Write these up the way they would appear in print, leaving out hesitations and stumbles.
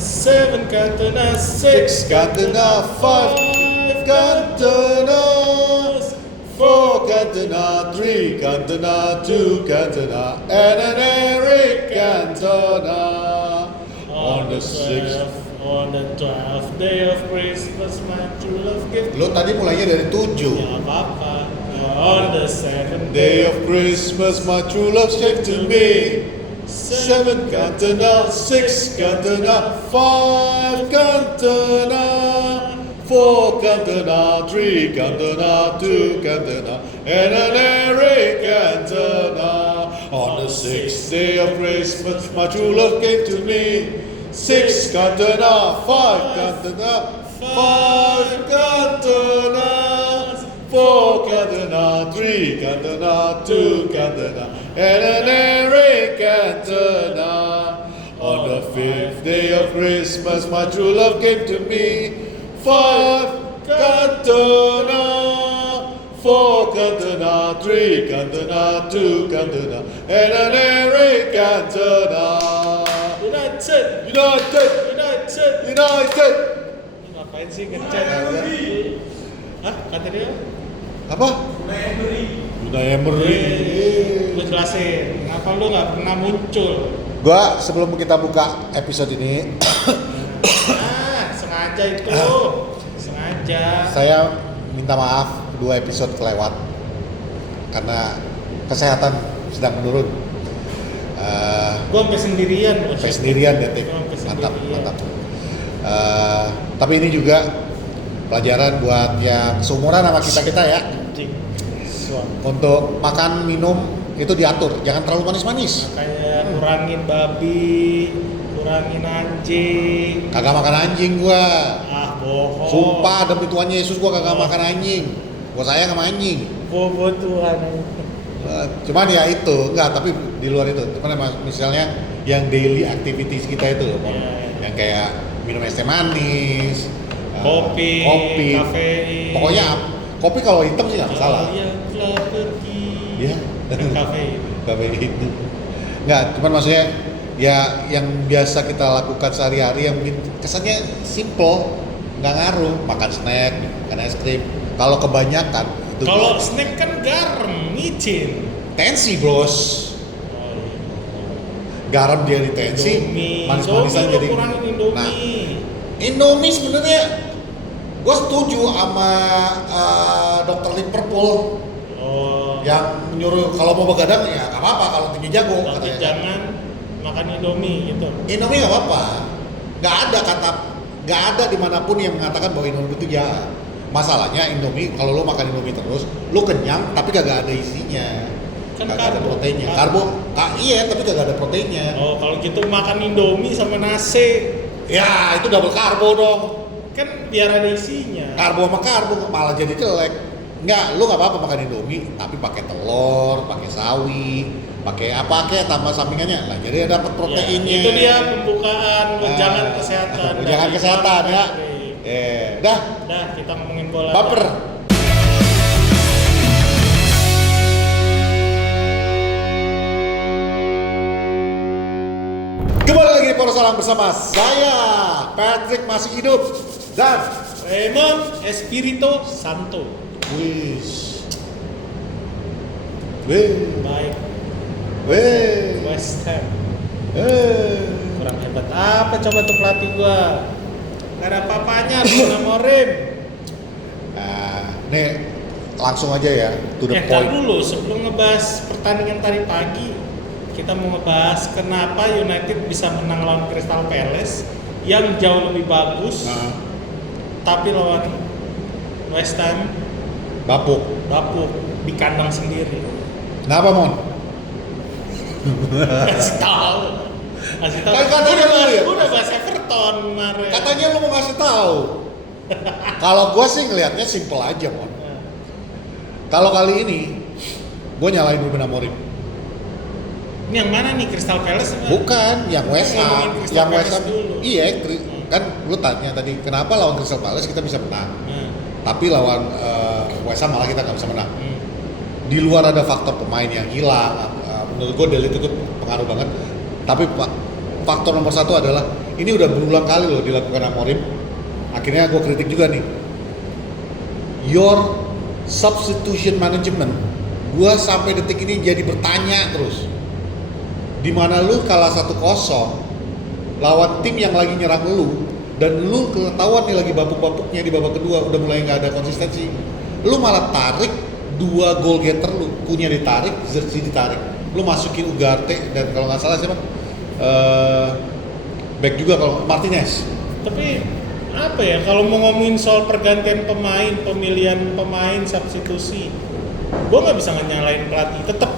7 Cantona, 6 Cantona, 5 Cantona, 4 Cantona, 3 Cantona, 2 Cantona, and an Eric Cantona. On the 6th, on the 12th day of Christmas, my true love gave. lo tadi mulainya dari 7. Ya apa-apa. On the 7th Day of Christmas, my true love gave to me. 7 Cantona, 6 Cantona, 5 Cantona, 4 Cantona, 3 Cantona, 2 Cantona, and an Eric Cantona. On the 6th day of Christmas, my true love gave to me. 6 Cantona, 5 Cantona, 5 Cantona, 4 Cantona, 3 Cantona, 2 Cantona, and an Eric Cantona. On the 5th day of Christmas, my true love came to me. 5 Cantona, 4 Cantona, 3 Cantona, 2 Cantona, and an Eric Cantona. United. Ngapain sih ngechat? Hah? Kata dia? Apa? Unai Emery. Lu jelasin, kenapa lu nggak pernah muncul? Gua sebelum kita buka episode ini, Sengaja itu. Sengaja. saya minta maaf 2 episode kelewat karena kesehatan sedang menurun. Gua sampai sendirian loh. Sampai sendirian ya, Tim. Gua sampai Mantap, sendirian. mantap. Tapi ini juga pelajaran buat yang seumuran sama kita ya. Anjing. Suam. Untuk makan minum itu diatur, jangan terlalu manis-manis. Kayak kurangin babi, kurangin anjing. Kagak makan anjing gua. Ah, bohong. Sumpah demi Tuhan Yesus gua kagak makan anjing. Gua sayang sama anjing. Bobo Tuhan. Cuman ya itu, enggak, tapi di luar itu. Cuman misalnya yang daily activities kita itu loh, yang kayak minum es teh manis, Kopi, kafein. Pokoknya kopi kalau hitam sih nggak masalah. Yang telah pergi. Iya. Kafein. Kafein itu. Enggak, cuman maksudnya ya yang biasa kita lakukan sehari-hari yang mungkin kesannya simple, nggak ngaruh. Makan snack, makan es krim. Kalau kebanyakan itu Kalau snack kan garam, micin. tensi bros. Garam jadi tensi, Indomie. manis-manisan Indomie, jadi. lo kurangin Indomie. Nah, Indomie sebenarnya gue setuju sama dokter Liverpool Oh. yang nyuruh kalau mau begadang ya nggak apa-apa kalau tinggi jago Tapi katanya. jangan makan Indomie gitu. Indomie nggak apa-apa, nggak ada dimanapun yang mengatakan bahwa Indomie itu jahat. Masalahnya Indomie kalau lo makan Indomie terus, lo kenyang tapi kagak ada isinya. Kan Kagak ada karbo. proteinnya. Iya, tapi kagak ada proteinnya. Oh, kalau gitu makan Indomie sama nasi. Ya, itu double karbo dong. Kan biar ada isinya. Karbo sama karbo malah jadi jelek. Enggak, lu nggak apa-apa makan Indomie, tapi pakai telur, pakai sawi, pakai apa kayak tambah sampingannya. Lah jadi dapat proteinnya. Ya, itu dia pembukaan jangan kesehatan. Jangan dari kesehatan Bang ya. Patrick. Dah, Dah, kita ngomongin bola. baper. Kembali lagi di Poros Salam bersama saya, Patrick masih hidup dan Raymond Espirito Santo. Wis. Wih. Baik, Wih. West Ham. Eh. Kurang hebat apa coba tuh pelatih gua? Gak ada apa-apanya, Ruben Amorim. Nih langsung aja ya to the Tar point. dulu, sebelum ngebahas pertandingan tadi pagi, kita mau ngebahas kenapa United bisa menang lawan Crystal Palace yang jauh lebih bagus, Nah, tapi lawan West Ham bapuk. di kandang sendiri. Kenapa Mon? Kasih tahu. Kan katanya lu ya? Udah bahas Everton kemarin. Katanya lu mau ngasih tahu. Kalau gua sih ngelihatnya simple aja Mon. Kalau kali ini gua nyalain Ruben Amorim. Ini yang mana nih, Crystal Palace? Bukan, yang West Ham. Ngomongin Crystal Yang West Palace Ham. dulu. Iya, kan lu tanya tadi kenapa lawan Crystal Palace kita bisa menang, tapi lawan West Ham malah kita nggak bisa menang. Di luar ada faktor pemain yang hilang, menurut gue Delhi itu tuh pengaruh banget. Tapi faktor nomor satu adalah ini udah berulang kali loh dilakukan Amorim. Akhirnya gue kritik juga nih. Your substitution management, gue sampai detik ini jadi bertanya terus. Dimana lu kalah 1-0 lawan tim yang lagi nyerang lu, dan lu ketahuan nih lagi bapuk-bapuknya di babak kedua, udah mulai nggak ada konsistensi. Lu malah tarik 2 goal getter lu, Kunya ditarik, Zirkzee ditarik. Lu masukin Ugarte dan kalau nggak salah siapa? Back juga kalau Martinez. Tapi apa ya, kalau mau ngomongin soal pergantian pemain, pemilihan pemain, substitusi, gue nggak bisa nyalain pelatih. Tetap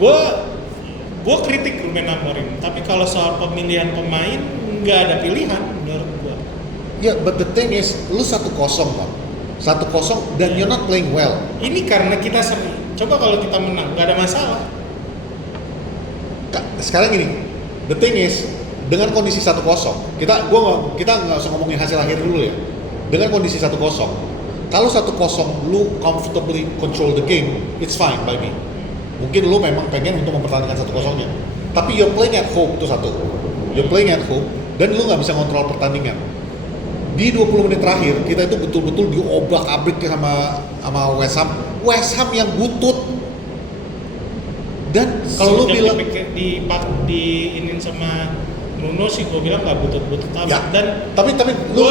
gue kritik Ruben Amorim. Tapi kalau soal pemilihan pemain nggak ada pilihan menurut gue. Ya, but the thing is, lu 1-0 Bang. 1-0 dan you're not playing well. Ini karena kita seri. Coba kalau kita menang, nggak ada masalah. Sekarang gini, the thing is, dengan kondisi 1-0, kita nggak usah ngomongin hasil akhir dulu ya. Dengan kondisi 1-0, kalau 1-0 lu comfortably control the game, it's fine by me. Mungkin lu memang pengen untuk mempertahankan 1-0-nya. Tapi you're playing at home, itu satu. You're playing at home, dan lu nggak bisa kontrol pertandingan. Di 20 menit terakhir, kita itu betul-betul diobrak-abrik sama West Ham. West Ham yang butut. Dan kalau lu bilang diinin sama Nuno sih, gue bilang nggak butut-butut amat. Ya, Dan tapi lu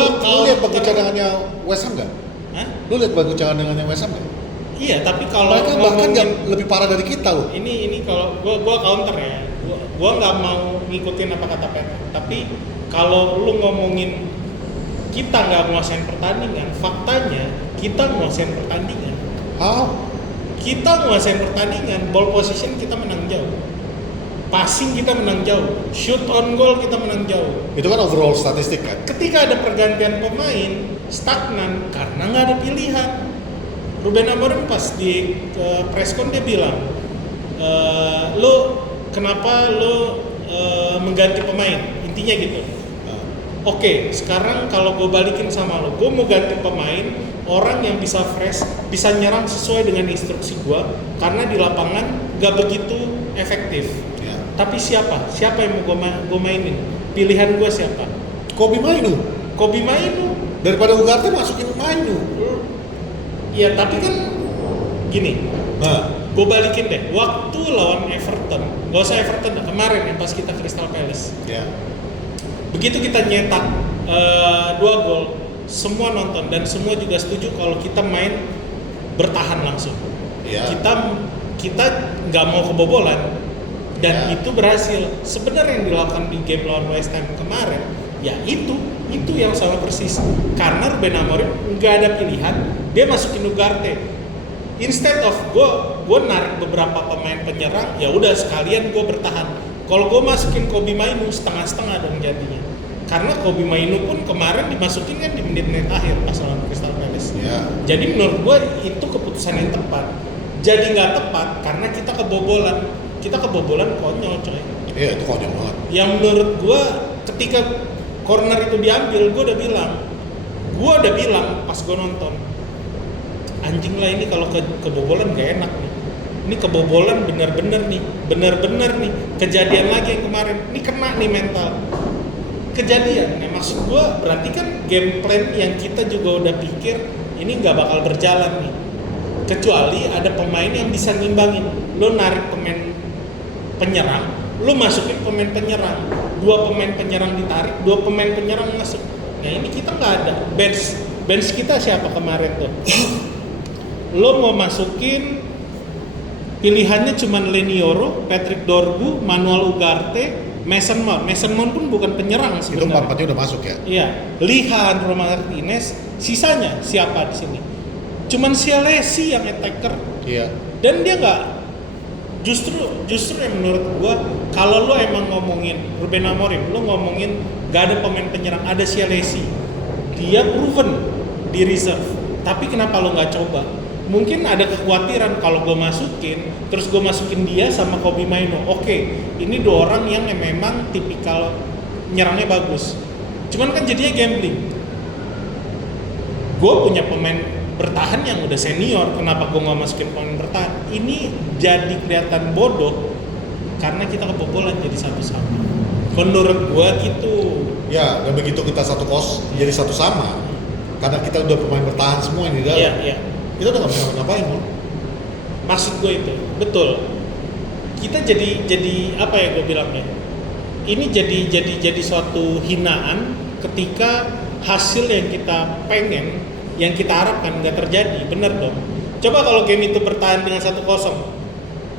lihat bangku cadangannya West Ham nggak? Hah? Lu lihat bangku cadangannya West Ham nggak? Iya, tapi kalau Mereka bahkan lebih parah dari kita loh. Ini kalau gue counter ya, gue nggak mau ngikutin apa kata Pep. Tapi kalau lu ngomongin kita nggak menguasain pertandingan, faktanya kita menguasain pertandingan. Kita menguasain pertandingan, ball position kita menang jauh, passing kita menang jauh, shoot on goal kita menang jauh. Itu kan overall statistik kan? Ketika ada pergantian pemain, stagnan karena nggak ada pilihan. Ruben Amorim pas di preskon dia bilang, kenapa lo mengganti pemain? Intinya gitu. Oke, sekarang kalau gue balikin sama lo, gue mau ganti pemain, orang yang bisa fresh, bisa nyerang sesuai dengan instruksi gue, karena di lapangan gak begitu efektif. Ya. Tapi siapa yang mau gue mainin? Pilihan gue siapa? Kobbie Mainoo. Daripada Ugarte masukin Mainoo. Ya tapi kan gini, gue balikin deh, waktu lawan Everton, gak usah Everton, kemarin ya pas kita Crystal Palace. Ya. Begitu kita nyetak 2 gol, semua nonton dan semua juga setuju kalau kita main bertahan langsung. Yeah. Kita nggak mau kebobolan dan Yeah. itu berhasil. Sebenarnya yang dilakukan di game lawan West Ham kemarin, ya itu yang sama persis. Karena Ruben Amorim nggak ada pilihan, dia masukin Ugarte. Instead of gue narik beberapa pemain penyerang, ya udah sekalian gue bertahan. Kalau gue masukin Kobbie Mainoo setengah-setengah dong jadinya. Karena Kobbie Mainoo pun kemarin dimasukin kan di menit-menit akhir pas lawan Crystal Palace. Yeah. Jadi menurut gue itu keputusan yang tepat. Jadi nggak tepat karena kita kebobolan. Kita kebobolan konyol coy. Iya, itu konyol banget. Yang menurut gue ketika corner itu diambil, gue udah bilang pas gue nonton, anjing lah ini kalau kebobolan gak enak nih. Ini kebobolan bener-bener nih, kejadian lagi yang kemarin, ini kena nih mental. Kejadian, nah maksud gue berarti kan game plan yang kita juga udah pikir ini nggak bakal berjalan nih. Kecuali ada pemain yang bisa ngimbangin. Lo narik pemain penyerang, lo masukin pemain penyerang. 2 pemain penyerang ditarik, 2 pemain penyerang masuk. Nah ini kita nggak ada. Bench kita siapa kemarin tuh? Lo mau masukin pilihannya cuma Lenioro, Patrick Dorgu, Manuel Ugarte, Mason Mount pun bukan penyerang sebenarnya. Itu 4-4-nya udah masuk ya? Iya, Lihan, Roma Martinez, sisanya siapa di sini? Cuman Sialesi yang attacker. Iya. Dan dia nggak, justru yang menurut gua, kalau lo emang ngomongin Ruben Amorim, lo ngomongin gak ada pemain penyerang, ada Sialesi. Dia proven di reserve. Tapi kenapa lo nggak coba? Mungkin ada kekhawatiran kalau gue masukin, terus gue masukin dia sama Kobbie Mainoo. Oke, ini 2 orang yang memang tipikal nyerangnya bagus. Cuman kan jadinya gambling. Gue punya pemain bertahan yang udah senior, kenapa gue nggak masukin pemain bertahan? Ini jadi kelihatan bodoh karena kita kebobolan jadi 1-1. Menurut gue gitu. Ya, dan begitu kita satu kos jadi satu sama. Karena kita udah pemain bertahan semua ini dalam. Iya. Kita udah nggak bisa ngapain, Mon. Maksud gue itu, betul. Kita jadi apa ya gue bilangnya? Ini jadi suatu hinaan ketika hasil yang kita pengen, yang kita harapkan nggak terjadi, bener dong. Coba kalau game itu bertahan dengan 1-0,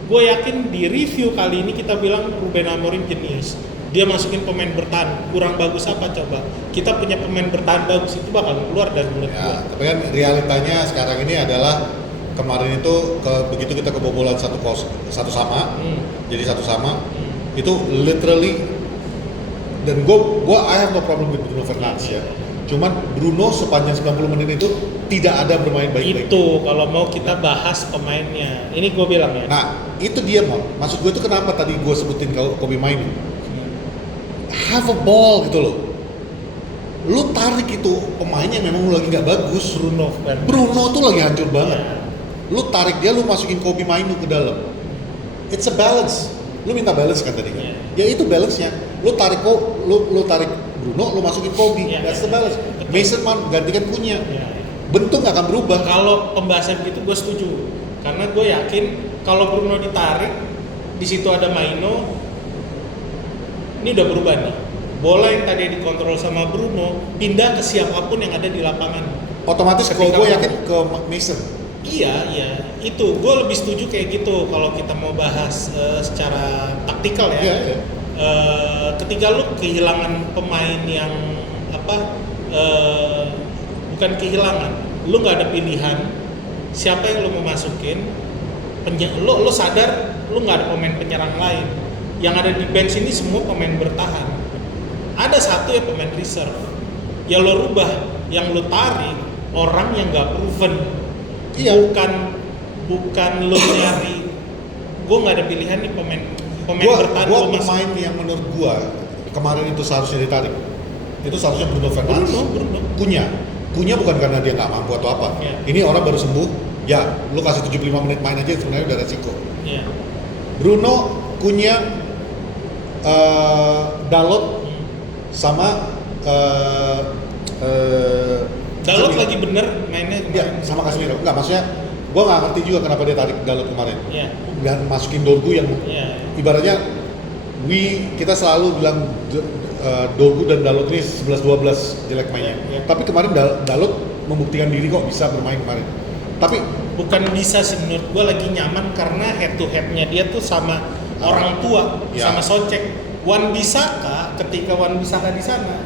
gue yakin di review kali ini kita bilang Ruben Amorim jenius. Dia masukin pemain bertahan, kurang bagus apa coba? Kita punya pemain bertahan bagus, itu bakal keluar dari mulut gue. Ya, tapi kan realitanya sekarang ini adalah kemarin itu begitu kita kebobolan satu sama, jadi satu sama, itu literally, dan gue I have no problem with Bruno Fernandes ya. Cuman Bruno sepanjang 90 menit itu tidak ada bermain baik-baik. Itu kalau mau kita bahas pemainnya, ini gue bilang ya. Nah itu dia Mon, maksud gue itu kenapa tadi gue sebutin Kobe Mainoo. Have a ball gitu loh. Lu tarik itu pemainnya memang lu lagi nggak bagus. Bruno tuh lagi hancur banget. Lu tarik dia, lu masukin Kobe Mainoo ke dalam. It's a balance. Lu minta balance kan tadi kan? Ya itu balance-nya. Lu tarik Bruno, lu masukin Kobe. That's the balance. Mason Mount gantikan punya. Bentuk nggak akan berubah. Kalau pembahasan gitu gue setuju. Karena gue yakin kalau Bruno ditarik, di situ ada Mainoo, ini udah berubah nih. Bola yang tadi dikontrol sama Bruno pindah ke siapapun yang ada di lapangan. Otomatis kalau gue yakin ke Mason. Iya, itu gue lebih setuju kayak gitu kalau kita mau bahas secara taktikal ya. Iya. Ketika lu kehilangan pemain yang bukan kehilangan, lu nggak ada pilihan siapa yang lu mau masukin, lu sadar lu nggak ada pemain penyerang lain. Yang ada di bench ini semua pemain bertahan. Ada satu ya pemain reserve. Ya lo rubah, yang lo tarik orang yang nggak proven. Iya. Bukan lo nyari. Gue nggak ada pilihan nih pemain bertahan. Gua pemain yang menurut gua kemarin itu seharusnya ditarik. Itu seharusnya Bruno Fernandes. Bruno. Kunya bukan karena dia nggak mampu atau apa. Yeah. Ini orang baru sembuh. Ya, lu kasih 75 menit main aja sebenarnya udah resiko. Yeah. Bruno, Kunya, Dalot sama Dalot lagi bener mainnya ya, sama Casemiro. Enggak, maksudnya gua nggak ngerti juga kenapa dia tarik Dalot kemarin. Yeah. Dan masukin Dorgu yang ibaratnya kita selalu bilang Dorgu dan Dalot ini 11-12 jelek mainnya. Yeah. Tapi kemarin Dalot membuktikan diri kok bisa bermain kemarin. Tapi bukan bisa sih menurut gua lagi nyaman karena head to headnya dia tuh sama orang tua, sama Socek. Wan Bissaka, ketika Wan Bissaka di sana,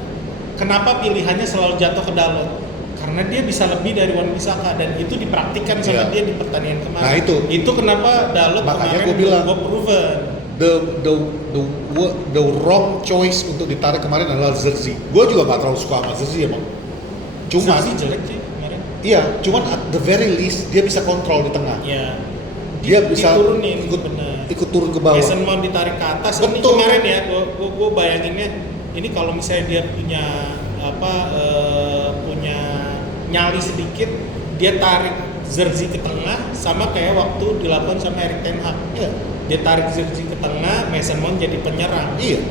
kenapa pilihannya selalu jatuh ke Dalot? Karena dia bisa lebih dari Wan Bissaka dan itu dipraktikkan sama dia di pertandingan kemarin. Nah itu kenapa Dalot makanya kemarin gue bilang gue proven. The wrong choice untuk ditarik kemarin adalah Zirkzee. Gue juga nggak terlalu suka sama Zirkzee emang. Cuman Zirkzee jelek sih kemarin. Iya, cuman at the very least dia bisa kontrol di tengah. Iya. Dia bisa diturunin, ikut turun ke bawah. Mason Mount ditarik ke atas. Ini kemarin ya, gue bayanginnya ini kalau misalnya dia punya punya nyali sedikit, dia tarik Zirkzee ke tengah sama kayak waktu dilakukan sama Erik ten Hag. Iya. Dia tarik Zirkzee ke tengah, Mason Mount jadi penyerang. Iya.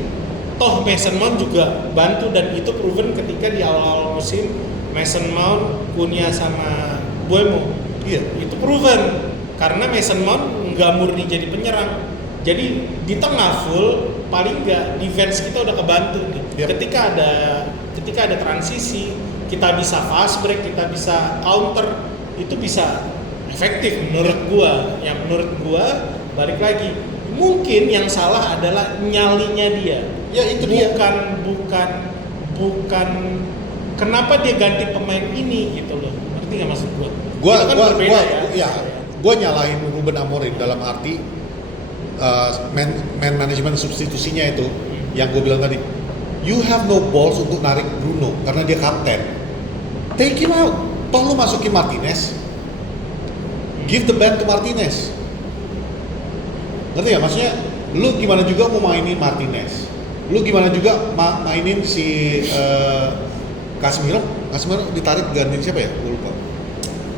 Toh Mason Mount juga bantu dan itu proven ketika di awal-awal musim Mason Mount, Kunia sama Mbeumo. Iya. Itu proven karena Mason Mount nggak murni jadi penyerang. Jadi di tengah full paling nggak defense kita udah kebantu nih. Yep. Ketika ada transisi, kita bisa fast break, kita bisa counter, itu bisa efektif menurut gua. Yang menurut gua balik lagi, mungkin yang salah adalah nyalinya dia. Ya itu dia. Bukan kenapa dia ganti pemain ini gitu loh. Ngerti nggak maksud gua? Itu kan berbeda ya. Gue nyalahin Ruben Amorim dalam arti man management substitusinya itu yang gue bilang tadi. You have no balls untuk narik Bruno karena dia kapten. Take him out. Toh lu masukin Martinez. Give the ball to Martinez. Ngerti ya? Maksudnya lu gimana juga mau mainin Martinez. Lu gimana juga mainin si Casemiro ditarik gantiin siapa ya? Gue lupa.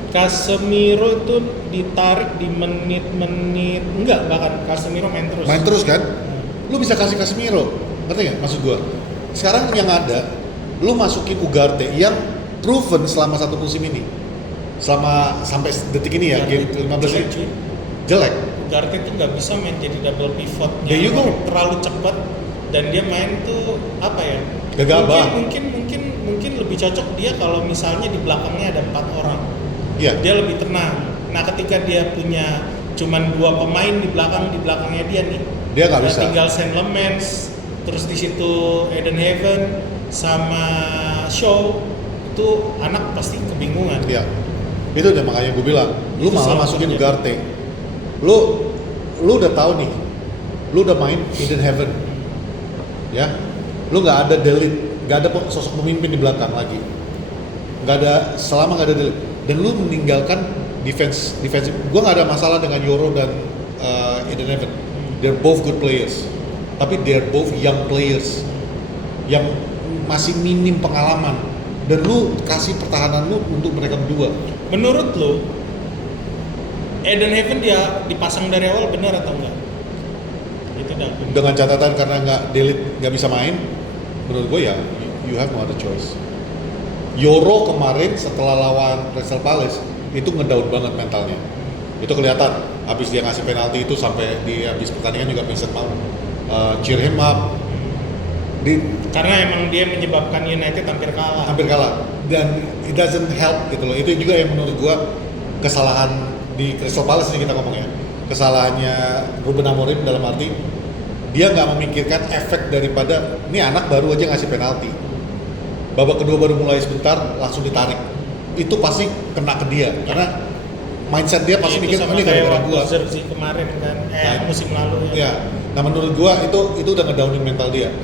Casemiro itu ditarik di menit-menit bahkan Casemiro main terus. Main terus kan? Lu bisa kasih Casemiro, ngerti nggak maksud gua? sekarang yang ada, lu masukin Ugarte yang proven selama satu musim ini, selama sampai detik ini ya, game ke-15 ini jelek. Ugarte tuh nggak bisa main jadi double pivot, There you go. terlalu cepat dan dia main tuh apa ya? Gegabah. Mungkin lebih cocok dia kalau misalnya di belakangnya ada 4 orang. Iya. Dia lebih tenang. Nah, ketika dia punya cuman 2 pemain di belakangnya dia nih. Dia nggak bisa. Tinggal Saint Lemens, terus di situ Eden Heaven sama Shaw, itu anak pasti kebingungan. Iya. Itu udah makanya gue bilang, lu Itu malah salah masukin satunya. Ugarte. Lu udah tahu nih. Lu udah main Eden Heaven. Ya. Lu nggak ada Delete, nggak ada sosok pemimpin di belakang lagi. Selama nggak ada Delete. Dan lu meninggalkan defense. Gue nggak ada masalah dengan Yoro dan Eden Heaven. They're both good players. Tapi they're both young players yang masih minim pengalaman. Dan lu kasih pertahanan lu untuk mereka berdua. Menurut lo, Eden Heaven dia dipasang dari awal benar atau enggak? Itu dah. Dengan catatan karena nggak bisa main, menurut gue ya you have no other choice. Yoro kemarin setelah lawan Crystal Palace itu ngedown banget mentalnya. Itu kelihatan. Habis dia ngasih penalti itu sampai di habis pertandingan juga Vincent mau cheer him up. Karena emang dia menyebabkan United hampir kalah. Dan it doesn't help gitu loh. Itu juga yang menurut gua kesalahan di Crystal Palace ini kita ngomong ya. Kesalahannya Ruben Amorim dalam arti dia nggak memikirkan efek daripada ini anak baru aja ngasih penalti. Babak kedua baru mulai sebentar langsung ditarik. Itu pasti kena ke dia karena mindset dia pasti mikir ini gara-gara gua. Jersey kemarin kan, musim lalu ya. Ya. Nah menurut gua itu udah ngedownin mental dia.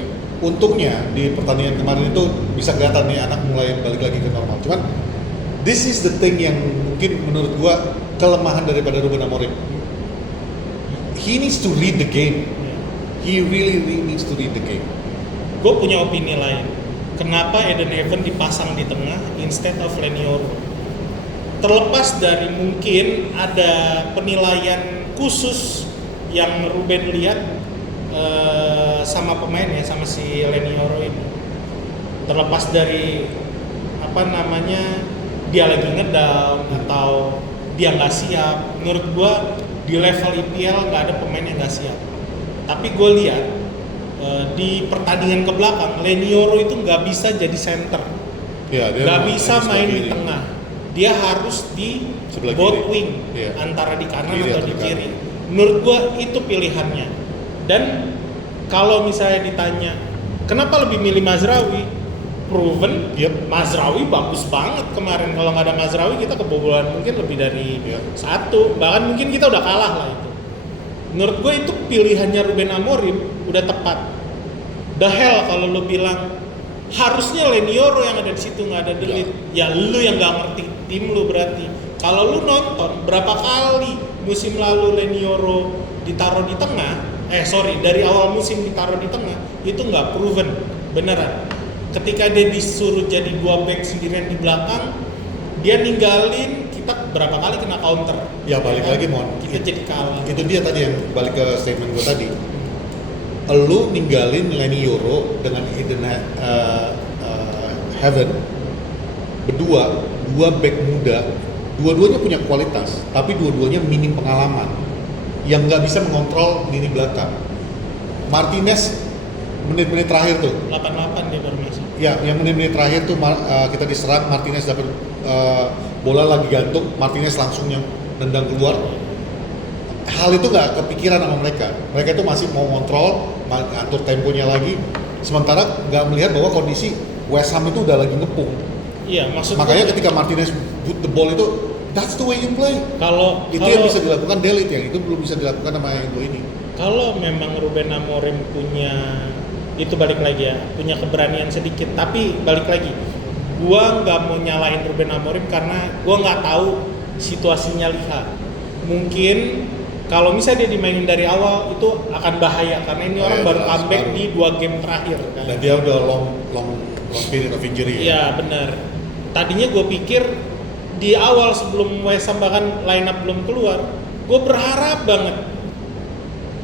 Untungnya di pertandingan kemarin itu bisa kelihatan nih anak mulai balik lagi ke normal. Cuman this is the thing yang mungkin menurut gua kelemahan daripada Ruben Amorim. He needs to read the game. He really needs to read the game. Gue punya opini lain. Kenapa Eden Heaven dipasang di tengah instead of Lenioro? Terlepas dari mungkin ada penilaian khusus yang Ruben lihat sama pemain ya, sama si Lenioro ini. Terlepas dari dia lagi ngedown atau dia nggak siap. Menurut gua di level IPL nggak ada pemain yang nggak siap. Tapi gue lihat di pertandingan ke belakang Lenioro itu nggak bisa jadi center, nggak bisa main di tengah. Dia harus di both wing, antara di kanan atau di kiri. Menurut gua itu pilihannya. Dan kalau misalnya ditanya kenapa lebih milih Mazraoui, proven Mazraoui bagus banget kemarin. Kalau nggak ada Mazraoui kita kebobolan mungkin lebih dari 1, bahkan mungkin kita udah kalah lah itu. Menurut gue itu pilihannya Ruben Amorim udah tepat. The hell kalau lo bilang harusnya Lenioro yang ada di situ, nggak ada Delete. Ya lu yang nggak ngerti tim lu berarti. Kalau lu nonton berapa kali musim lalu Lenioro ditaruh di tengah, dari awal musim ditaruh di tengah, itu nggak proven beneran. Ketika dia disuruh jadi 2 back sendirian di belakang, dia ninggalin kita berapa kali kena counter. Ya balik lagi kita jadi kalah. Itu dia tadi yang balik ke statement gue tadi. Lu ninggalin Lenioro dengan Eden Heaven berdua, 2 back muda, dua-duanya punya kualitas, tapi dua-duanya minim pengalaman yang nggak bisa mengontrol lini belakang. Martinez menit-menit terakhir tuh 88 dia baru masuk. Ya, yang menit-menit terakhir tuh kita diserang, Martinez dapat bola lagi gantung, Martinez langsung yang nendang keluar. Hal itu nggak kepikiran sama mereka. Mereka itu masih mau kontrol, atur temponya lagi. Sementara nggak melihat bahwa kondisi West Ham itu udah lagi ngepung. Iya, makanya ketika Martinez boot the ball itu, that's the way you play. Kalau yang bisa dilakukan Delete, yang itu belum bisa dilakukan sama yang dua ini. Kalau memang Ruben Amorim punya, itu balik lagi ya, punya keberanian sedikit. Tapi balik lagi, gua nggak mau nyalahin Ruben Amorim karena gua nggak tahu situasinya lihat. Mungkin kalau misalnya dia dimainin dari awal itu akan bahaya karena ini orang baru comeback di 2 game terakhir kan. Dan dia udah long period of injury. Iya benar. Tadinya gue pikir di awal sebelum West Ham bahkan line up belum keluar, gue berharap banget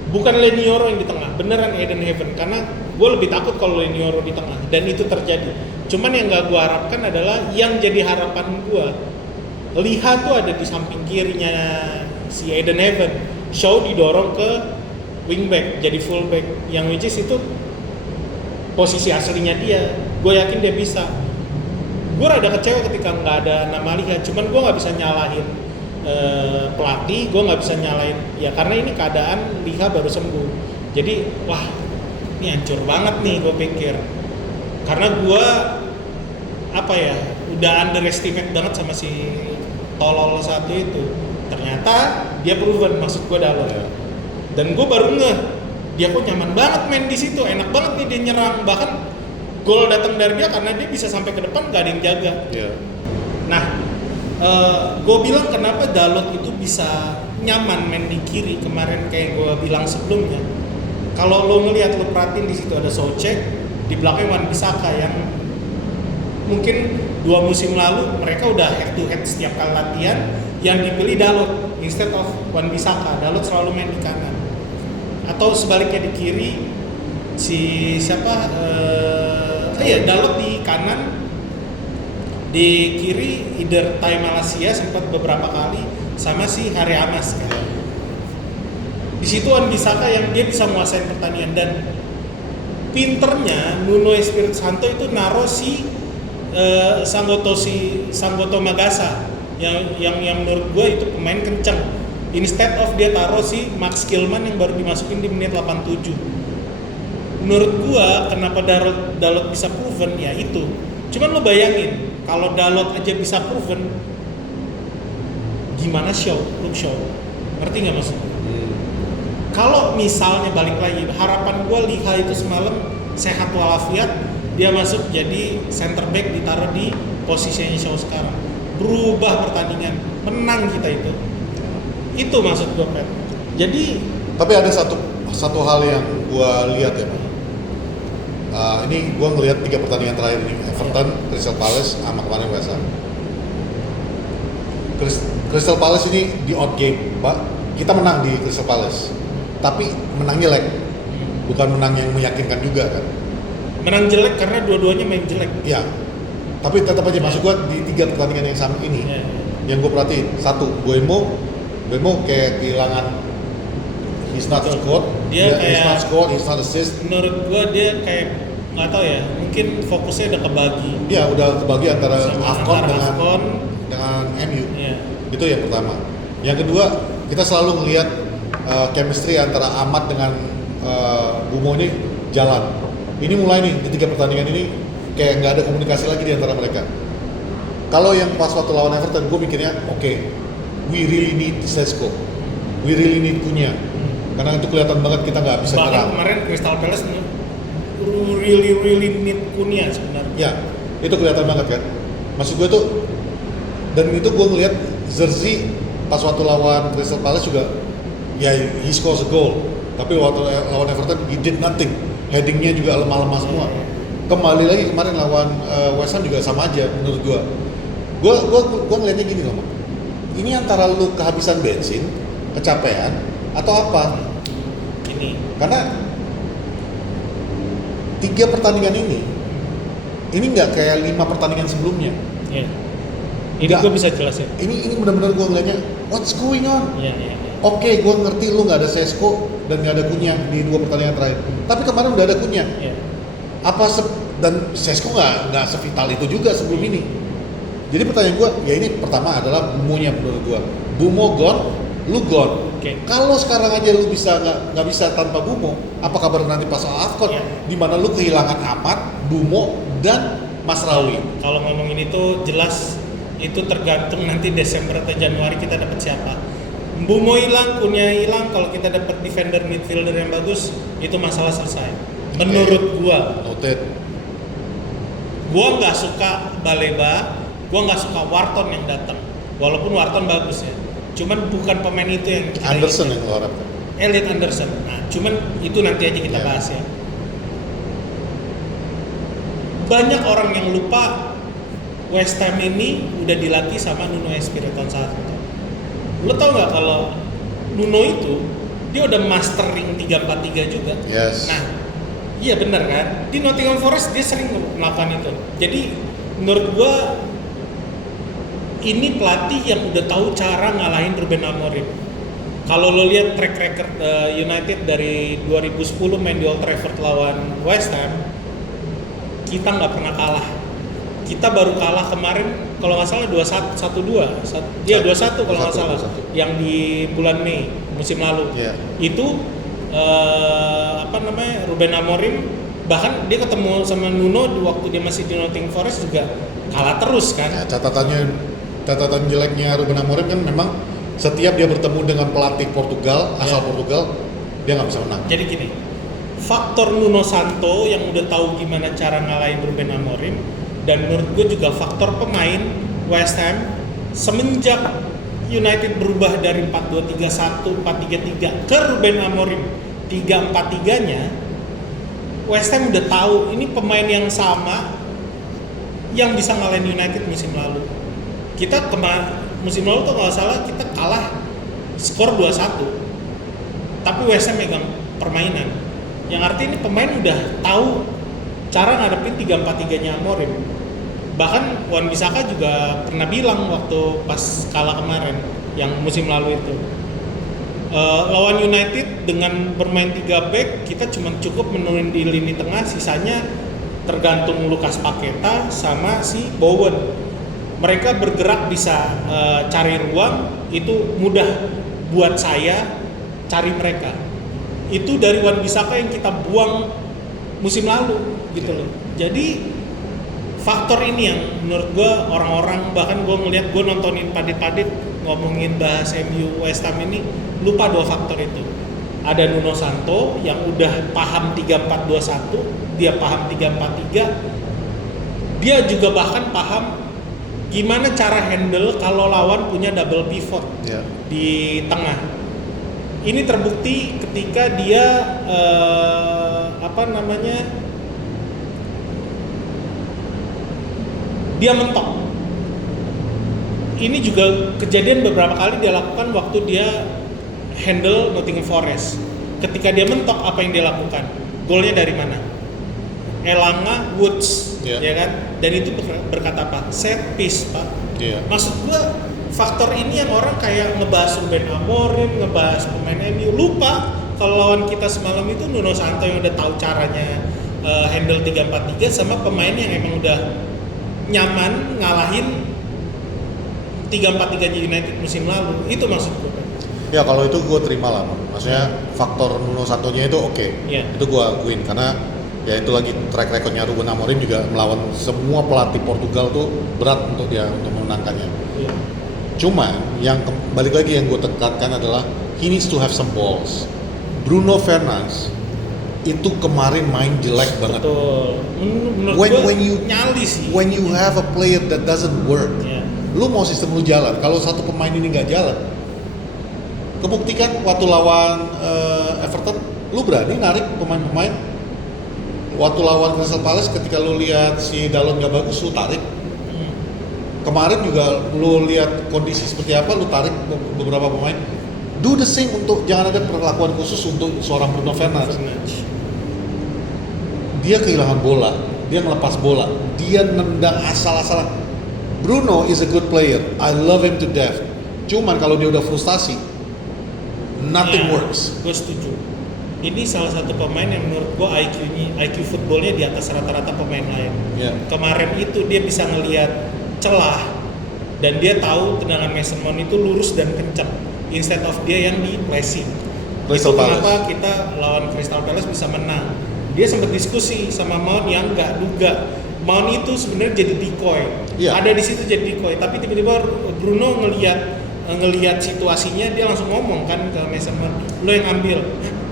bukan Lenioro yang di tengah, beneran Eden Heaven, karena gue lebih takut kalau Lenioro di tengah, dan itu terjadi. Cuman yang gak gue harapkan adalah yang jadi harapan gue, Liha tuh ada di samping kirinya si Eden Heaven, Shaw didorong ke wingback jadi fullback, yang which is itu posisi aslinya dia. Gue yakin dia bisa. Gue rada kecewa ketika nggak ada nama Liha, cuman gue nggak bisa nyalahin pelatih, gue nggak bisa nyalahin ya, karena ini keadaan Liha baru sembuh. Jadi wah, ini hancur banget nih gue pikir, karena gue apa ya, udah underestimate banget sama si tolol satu itu. Ternyata dia proven, maksud gue Dalot. Dan gue baru ngeh, dia kok nyaman banget main di situ, enak banget nih dia nyerang, bahkan gol datang dari dia karena dia bisa sampai ke depan gak ada yang jaga. Nah, gue bilang kenapa Dalot itu bisa nyaman main di kiri kemarin kayak gue bilang sebelumnya. Kalau lo ngelihat, lo perhatiin di situ ada Soucek, di belakang Wan-Bissaka yang mungkin 2 musim lalu mereka udah head to head setiap kali latihan, yang dipilih Dalot instead of Wan-Bissaka. Dalot selalu main di kanan. Atau sebaliknya di kiri si siapa? Dalot di kanan, di kiri either Tai Malaysia sempat beberapa kali sama si Hari Amas kan. Di situ Wan-Bissaka yang dia bisa menguasai pertandingan, dan pinternya Nuno Espirito Santo itu naruh si Sanggoto Magasa yang menurut gue itu pemain kenceng. Instead of dia taruh si Max Kilman yang baru dimasukin di menit 87. Menurut gua kenapa Dalot bisa proven ya itu. Cuman lo bayangin kalau Dalot aja bisa proven, gimana Luke Shaw? Ngerti nggak maksudnya? Kalau misalnya balik lagi, harapan gua Liha itu semalam sehat walafiat, dia masuk jadi center back, ditaruh di posisinya Shaw sekarang. Berubah pertandingan, menang kita itu. Itu maksud gue, Pet. Jadi tapi ada satu hal yang gue lihat ya, Pak. Ini gue ngelihat 3 pertandingan terakhir ini, Everton, Crystal Palace, sama kemarin West Ham. Crystal Palace ini di odd game, Pak. Kita menang di Crystal Palace, tapi menangnya leg, bukan menang yang meyakinkan juga kan. Menang jelek karena dua-duanya main jelek. Iya. Tapi tetap aja masuk gue di 3 pertandingan yang sama ini, yang gue perhatiin, 1, Bemo kayak kehilangan, he's not scored, dia kayak he's not scored, he's not assist. Menurut gua dia kayak nggak tahu ya, mungkin fokusnya udah kebagi. Iya, udah kebagi antara Afcon dengan MU. Iya. Itu yang pertama. Yang kedua, kita selalu ngelihat chemistry antara Ahmad dengan Bumo ini jalan. Ini mulai nih di 3 pertandingan ini kayak nggak ada komunikasi lagi di antara mereka. Kalau yang pas waktu lawan Everton, gue mikirnya oke. We really need Sesko, we really need Cunha, karena itu kelihatan banget kita nggak bisa nyerang. Bahkan kemarin Crystal Palace really need Cunha sebenarnya. Ya, itu kelihatan banget kan. Maksud gue tuh, dan itu gue ngelihat Zerzi pas waktu lawan Crystal Palace juga, ya he scores a goal, tapi waktu lawan Everton he did nothing, headingnya juga lemah-lemah semua. Kembali lagi kemarin lawan West Ham juga sama aja menurut gue. Gue ngelihatnya gini loh, Mak. Ini antara lu kehabisan bensin, kecapean, atau apa? Ini. Karena 3 pertandingan ini nggak kayak 5 pertandingan sebelumnya. Iya. Ini gue bisa jelasin. Ini benar-benar gue ngeliatnya, what's going on? Iya. Oke, gue ngerti lu nggak ada Sesko dan nggak ada Cunha di 2 pertandingan terakhir. Tapi kemarin udah ada Cunha. Iya. Dan Sesko nggak sevital itu juga sebelum ini. Jadi pertanyaan gue, ya ini pertama adalah Bumonya menurut gue. Bumo gone, lu gone. Okay. Kalau sekarang aja lu bisa nggak bisa tanpa Bumo, apa kabar nanti pas Afcon? Yeah. Di mana lu kehilangan Ahmad, Bumo dan Masraoui. Kalau ngomongin itu jelas itu tergantung nanti Desember atau Januari kita dapat siapa. Bumo hilang, Cunha hilang, kalau kita dapat defender midfielder yang bagus, itu masalah selesai. Menurut gua. Noted. Gua nggak suka Baleba. Gue nggak suka Wharton yang datang, walaupun Wharton bagus ya. Cuman bukan pemain itu yang kita Anderson yang lo harapkan. Elliot Anderson. Nah, cuman itu nanti aja kita bahas ya. Banyak orang yang lupa West Ham ini udah dilatih sama Nuno Espirito Santo. Lo tau nggak kalau Nuno itu dia udah mastering 3-4-3 juga. Yes. Nah, iya benar kan? Di Nottingham Forest dia sering melakukan itu. Jadi menurut gua ini pelatih yang udah tahu cara ngalahin Ruben Amorim. Kalau lo lihat track record United dari 2010 main di Old Trafford lawan West Ham, kita nggak pernah kalah. Kita baru kalah kemarin kalau nggak salah 2-1, dia 2-1 kalau nggak salah, 2-1. yang di bulan Mei musim lalu. Yeah. Itu Ruben Amorim, bahkan dia ketemu sama Nuno di waktu dia masih di Nottingham Forest juga kalah terus kan. Ya, catatan jeleknya Ruben Amorim kan memang setiap dia bertemu dengan pelatih Portugal, asal Portugal, dia nggak bisa menang. Jadi gini, faktor Nuno Santo yang udah tahu gimana cara ngalahin Ruben Amorim, dan menurut gue juga faktor pemain West Ham semenjak United berubah dari 4-2-3-1, 4-3-3 ke Ruben Amorim 3-4-3-nya, West Ham udah tahu ini pemain yang sama yang bisa ngalahin United musim lalu. Kita musim lalu tuh nggak salah kita kalah skor 2-1, tapi West Ham megang permainan, yang artinya ini pemain udah tahu cara ngadepin 3-4-3-nya Amorim. Bahkan Wan Bissaka juga pernah bilang waktu pas kalah kemarin yang musim lalu itu, lawan United dengan bermain 3 back kita cuma cukup menurunin di lini tengah, sisanya tergantung Lucas Paqueta sama si Bowen. Mereka bergerak bisa cari ruang, itu mudah buat saya cari mereka. Itu dari Wan Bissaka yang kita buang musim lalu gitu loh. Jadi faktor ini yang menurut gue orang-orang, bahkan gue ngeliat, gue nontonin Padit ngomongin bahas MU West Ham ini, lupa 2 faktor itu. Ada Nuno Santo yang udah paham 3-4-2-1, dia paham 3-4-3, dia juga bahkan paham gimana cara handle kalau lawan punya double pivot di tengah. Ini terbukti ketika dia dia mentok. Ini juga kejadian beberapa kali dia lakukan waktu dia handle Nottingham Forest. Ketika dia mentok, apa yang dia lakukan? Golnya dari mana? Elanga, Woods, ya kan? Dan itu berkata apa? Set piece, Pak. Maksud gua faktor ini yang orang kayak ngebahas Ruben Amorim, ngebahas pemain MU, lupa kalau lawan kita semalam itu Nuno Santo yang udah tahu caranya handle 3-4-3 sama pemain yang emang udah nyaman ngalahin 3-4-3 United musim lalu. Itu maksud gue. Ya kalau itu gue terima lah, maksudnya faktor Nuno Santonya itu oke. Itu gue akuin karena ya itu lagi track recordnya Ruben Amorim juga melawan semua pelatih Portugal tuh berat untuk dia untuk memenangkannya. Cuma yang balik lagi yang gue tekankan adalah he needs to have some balls. Bruno Fernandes itu kemarin main jelek banget. Betul. When you nyali sih. When you have a player that doesn't work, lu mau sistem lu jalan. Kalau satu pemain ini nggak jalan, kebuktikan waktu lawan Everton, lu berani narik pemain-pemain. Waktu lawan Crystal Palace, ketika lu lihat si Dalot nggak bagus, lu tarik. Kemarin juga lu lihat kondisi seperti apa, lu tarik beberapa pemain. Do the same untuk jangan ada perlakuan khusus untuk seorang Bruno Fernandes. Dia kehilangan bola, dia ngelepas bola, dia nendang asal-asalan. Bruno is a good player, I love him to death. Cuman kalau dia udah frustasi, nothing works. Gue setuju. Ini salah satu pemain yang menurut gue IQ footballnya di atas rata-rata pemain lain. Kemarin itu dia bisa ngelihat celah dan dia tahu tendangan Mason Mount itu lurus dan kencang instead of dia yang di placing. Itu kenapa kita lawan Crystal Palace bisa menang. Dia sempat diskusi sama Mount yang nggak duga Mount itu sebenarnya jadi decoy. Ada di situ jadi decoy, tapi tiba-tiba Bruno ngelihat situasinya, dia langsung ngomong kan ke Mason Mount, lo yang ambil.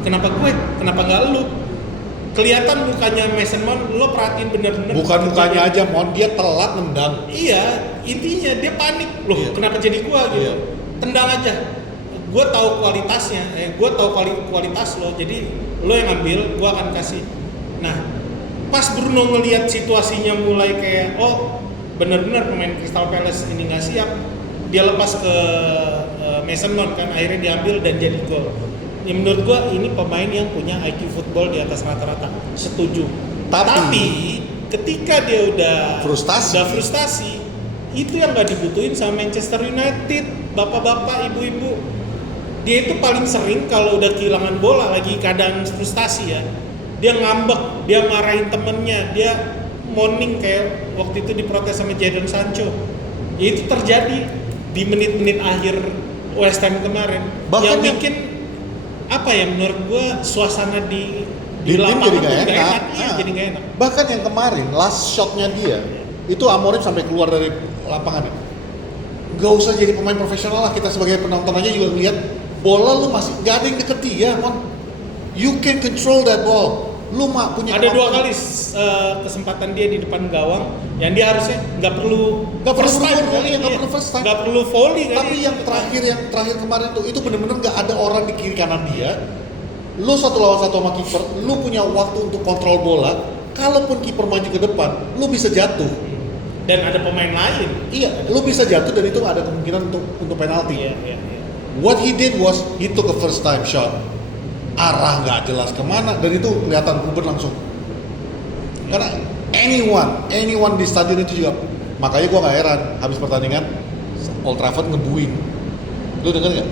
Kenapa gue? Kenapa nggak lu? Kelihatan mukanya Mason Mount, lo perhatiin bener-bener. Bukan mukanya aja, Mount dia telat nendang. Iya, intinya dia panik. Loh, kenapa jadi gue gitu? Tendang aja. Gue tahu kualitasnya, gue tahu kualitas lo, jadi lo yang ambil, gue akan kasih. Nah, pas Bruno ngelihat situasinya mulai kayak, oh bener-bener pemain Crystal Palace ini nggak siap, dia lepas ke Mason Mount kan, akhirnya diambil dan jadi gol. Ya menurut gua ini pemain yang punya IQ football di atas rata-rata. Setuju. Tapi Tapi ketika dia udah Frustasi. itu yang nggak dibutuhin sama Manchester United, bapak-bapak, ibu-ibu. Dia itu paling sering kalau udah kehilangan bola lagi keadaan frustasi ya, dia ngambek, dia marahin temennya, dia mourning kayak waktu itu diprotes sama Jadon Sancho. Ya itu terjadi di menit-menit akhir West Ham kemarin. Bahkan yang bikin apa ya, menurut gua suasana di tim lapangan jadi tuh nggak nggak enak. Iya, jadi nggak enak. Bahkan yang kemarin last shotnya dia itu Amorim sampai keluar dari lapangan. Gak usah jadi pemain profesional lah, kita sebagai penonton aja juga ngeliat bola lu masih nggak ada yang deket dia, Mon. You can control that ball. Lu mah punya Ada 2 kali kesempatan dia di depan gawang yang dia harusnya nggak perlu first time kali, nggak perlu first time. nggak perlu volley kali. Tapi yang terakhir kemarin tuh itu bener-bener nggak ada orang di kiri kanan dia. Lu 1 lawan 1 sama kiper, lu punya waktu untuk kontrol bola. Kalaupun kiper maju ke depan, lu bisa jatuh. Dan ada pemain lain. Iya, lu bisa jatuh dan itu ada kemungkinan untuk penalti. Iya. What he did was he took a first time shot, arah nggak jelas kemana, dan itu kelihatan Ruben langsung. Karena anyone di stadion itu juga, makanya gua nggak heran habis pertandingan Old Trafford ngebuing. Lu denger nggak?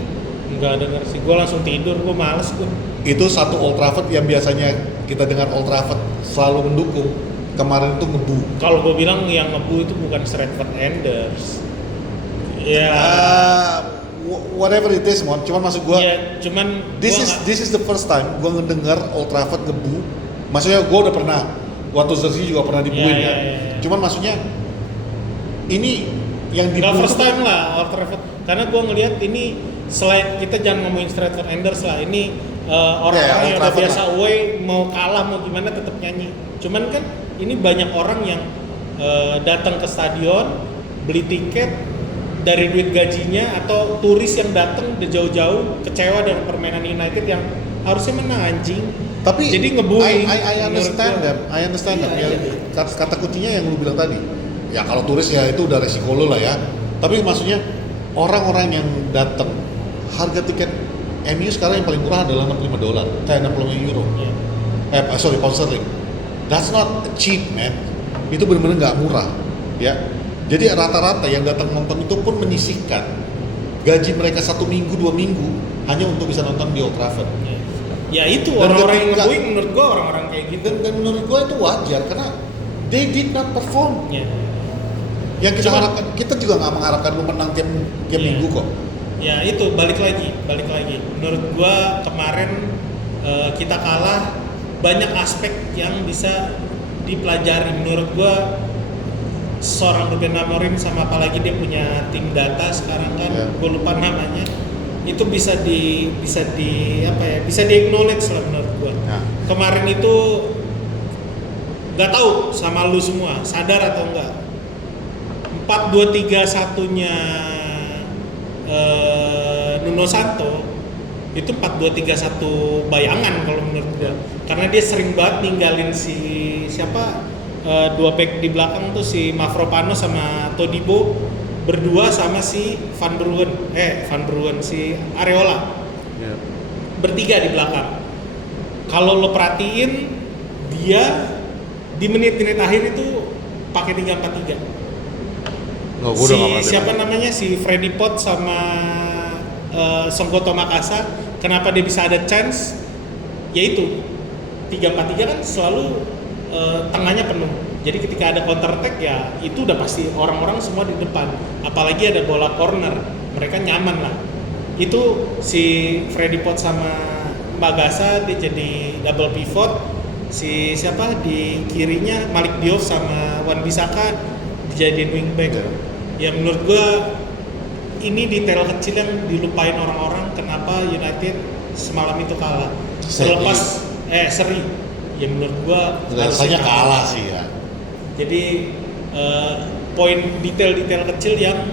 Nggak denger sih, gue langsung tidur, gue males gue. Itu satu Old Trafford yang biasanya kita dengar Old Trafford selalu mendukung, kemarin itu ngebu. Kalau gue bilang yang ngebu itu bukan Stretford Enders. Ya. Whatever it is, Mon. Cuman maksud gua, Ya, cuman this is the first time gua ngedengar Old Trafford ngebu. Maksudnya gua udah pernah, waktu Jersey juga pernah dibuin kan. Ya. Cuman maksudnya ini yang nggak dibu first time lah Old Trafford. Karena gue ngelihat ini, selain kita jangan ngomongin Stretford Enders lah, ini orang-orang Old yang udah Trafford biasa away, mau kalah mau gimana tetap nyanyi. Cuman kan ini banyak orang yang datang ke stadion, beli tiket dari duit gajinya, atau turis yang datang dari jauh-jauh kecewa dengan permainan United yang harusnya menang anjing. Tapi jadi ngebuing. I understand them. I understand them. Iya, Ya, iya. kata kuncinya yang lu bilang tadi. Ya kalau turis ya itu udah resiko lu lah ya. Tapi maksudnya orang-orang yang datang, harga tiket MU sekarang yang paling murah adalah $65, €65. Iya. Sorry, pound sterling. That's not cheap, man. Itu benar-benar nggak murah, ya. Jadi rata-rata yang datang nonton itu pun menyisihkan gaji mereka 1 minggu, 2 minggu hanya untuk bisa nonton di Old Trafford. Ya itu Dan orang-orang yang ketika- ngebuing, menurut gua orang-orang kayak gitu. Dan menurut gua itu wajar karena they did not perform. Ya. Yang kita Cuman- harapkan, kita juga nggak mengharapkan lu menang tiap Iya. minggu kok. Ya itu balik lagi. Menurut gua kemarin kita kalah, banyak aspek yang bisa dipelajari. Menurut gua seorang Ruben Amorim, sama apalagi dia punya tim data sekarang kan, Ya. gue lupa namanya, itu bisa di acknowledge lah menurut gua. Nah. Kemarin itu nggak tahu sama lu semua sadar atau enggak, 4-2-3-1-nya Nuno Santo itu 4-2-3-1 bayangan kalau menurut gue, karena dia sering banget ninggalin si siapa, 2 back di belakang tuh, si Mavropanos sama Todibo berdua sama si Van Bruggen si Areola, bertiga di belakang. Kalau lo perhatiin dia di menit-menit akhir itu pakai 3-4-3. Oh, gua udah nggak pernah Siapa dengar. namanya, si Freddy Pot sama Songgoto Makassar, kenapa dia bisa ada chance? Yaitu 3-4-3 kan selalu tengahnya penuh. Jadi ketika ada counter attack ya itu udah pasti orang-orang semua di depan. Apalagi ada bola corner, mereka nyaman lah. Itu si Freddy Pot sama Magasa dia jadi double pivot. Si siapa di kirinya Malik Diouf sama Wan Bissaka dijadiin wingback. Ya menurut gua ini detail kecil yang dilupain orang-orang, kenapa United semalam itu kalah. Seri. Ya menurut gua Rasanya harusnya kalah sih ya. Jadi poin detail-detail kecil yang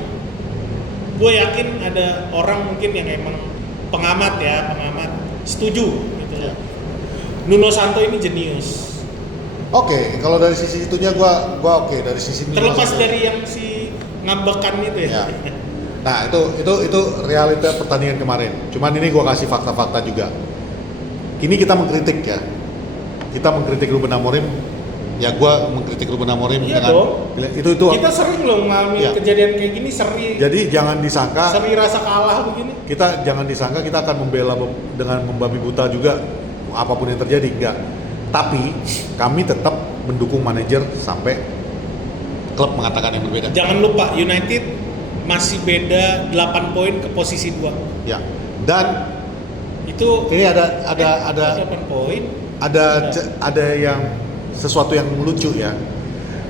gue yakin ada orang mungkin yang emang pengamat setuju gitu loh. Nuno Santo ini jenius. Oke, kalau dari sisi itunya gua oke, dari sisi Nuno Terlepas Santo. dari yang si ngambekan itu ya. Ya. Nah, itu realita pertandingan kemarin. Cuman ini gua kasih fakta-fakta juga. Ini kita mengkritik ya. Kita mengkritik Ruben Amorim. Ya gua mengkritik Ruben Amorim Iya dengan dong. itu Kita sering loh mengalami Iya. kejadian kayak gini, seri Jangan disangka rasa kalah begini. jangan disangka kita akan membela dengan membabi buta juga apapun yang terjadi, enggak. Tapi kami tetap mendukung manajer sampai klub mengatakan yang berbeda. Jangan lupa United masih beda 8 poin ke posisi 2. Ya. Dan Itu ini ada 8 poin. ada yang sesuatu yang lucu ya.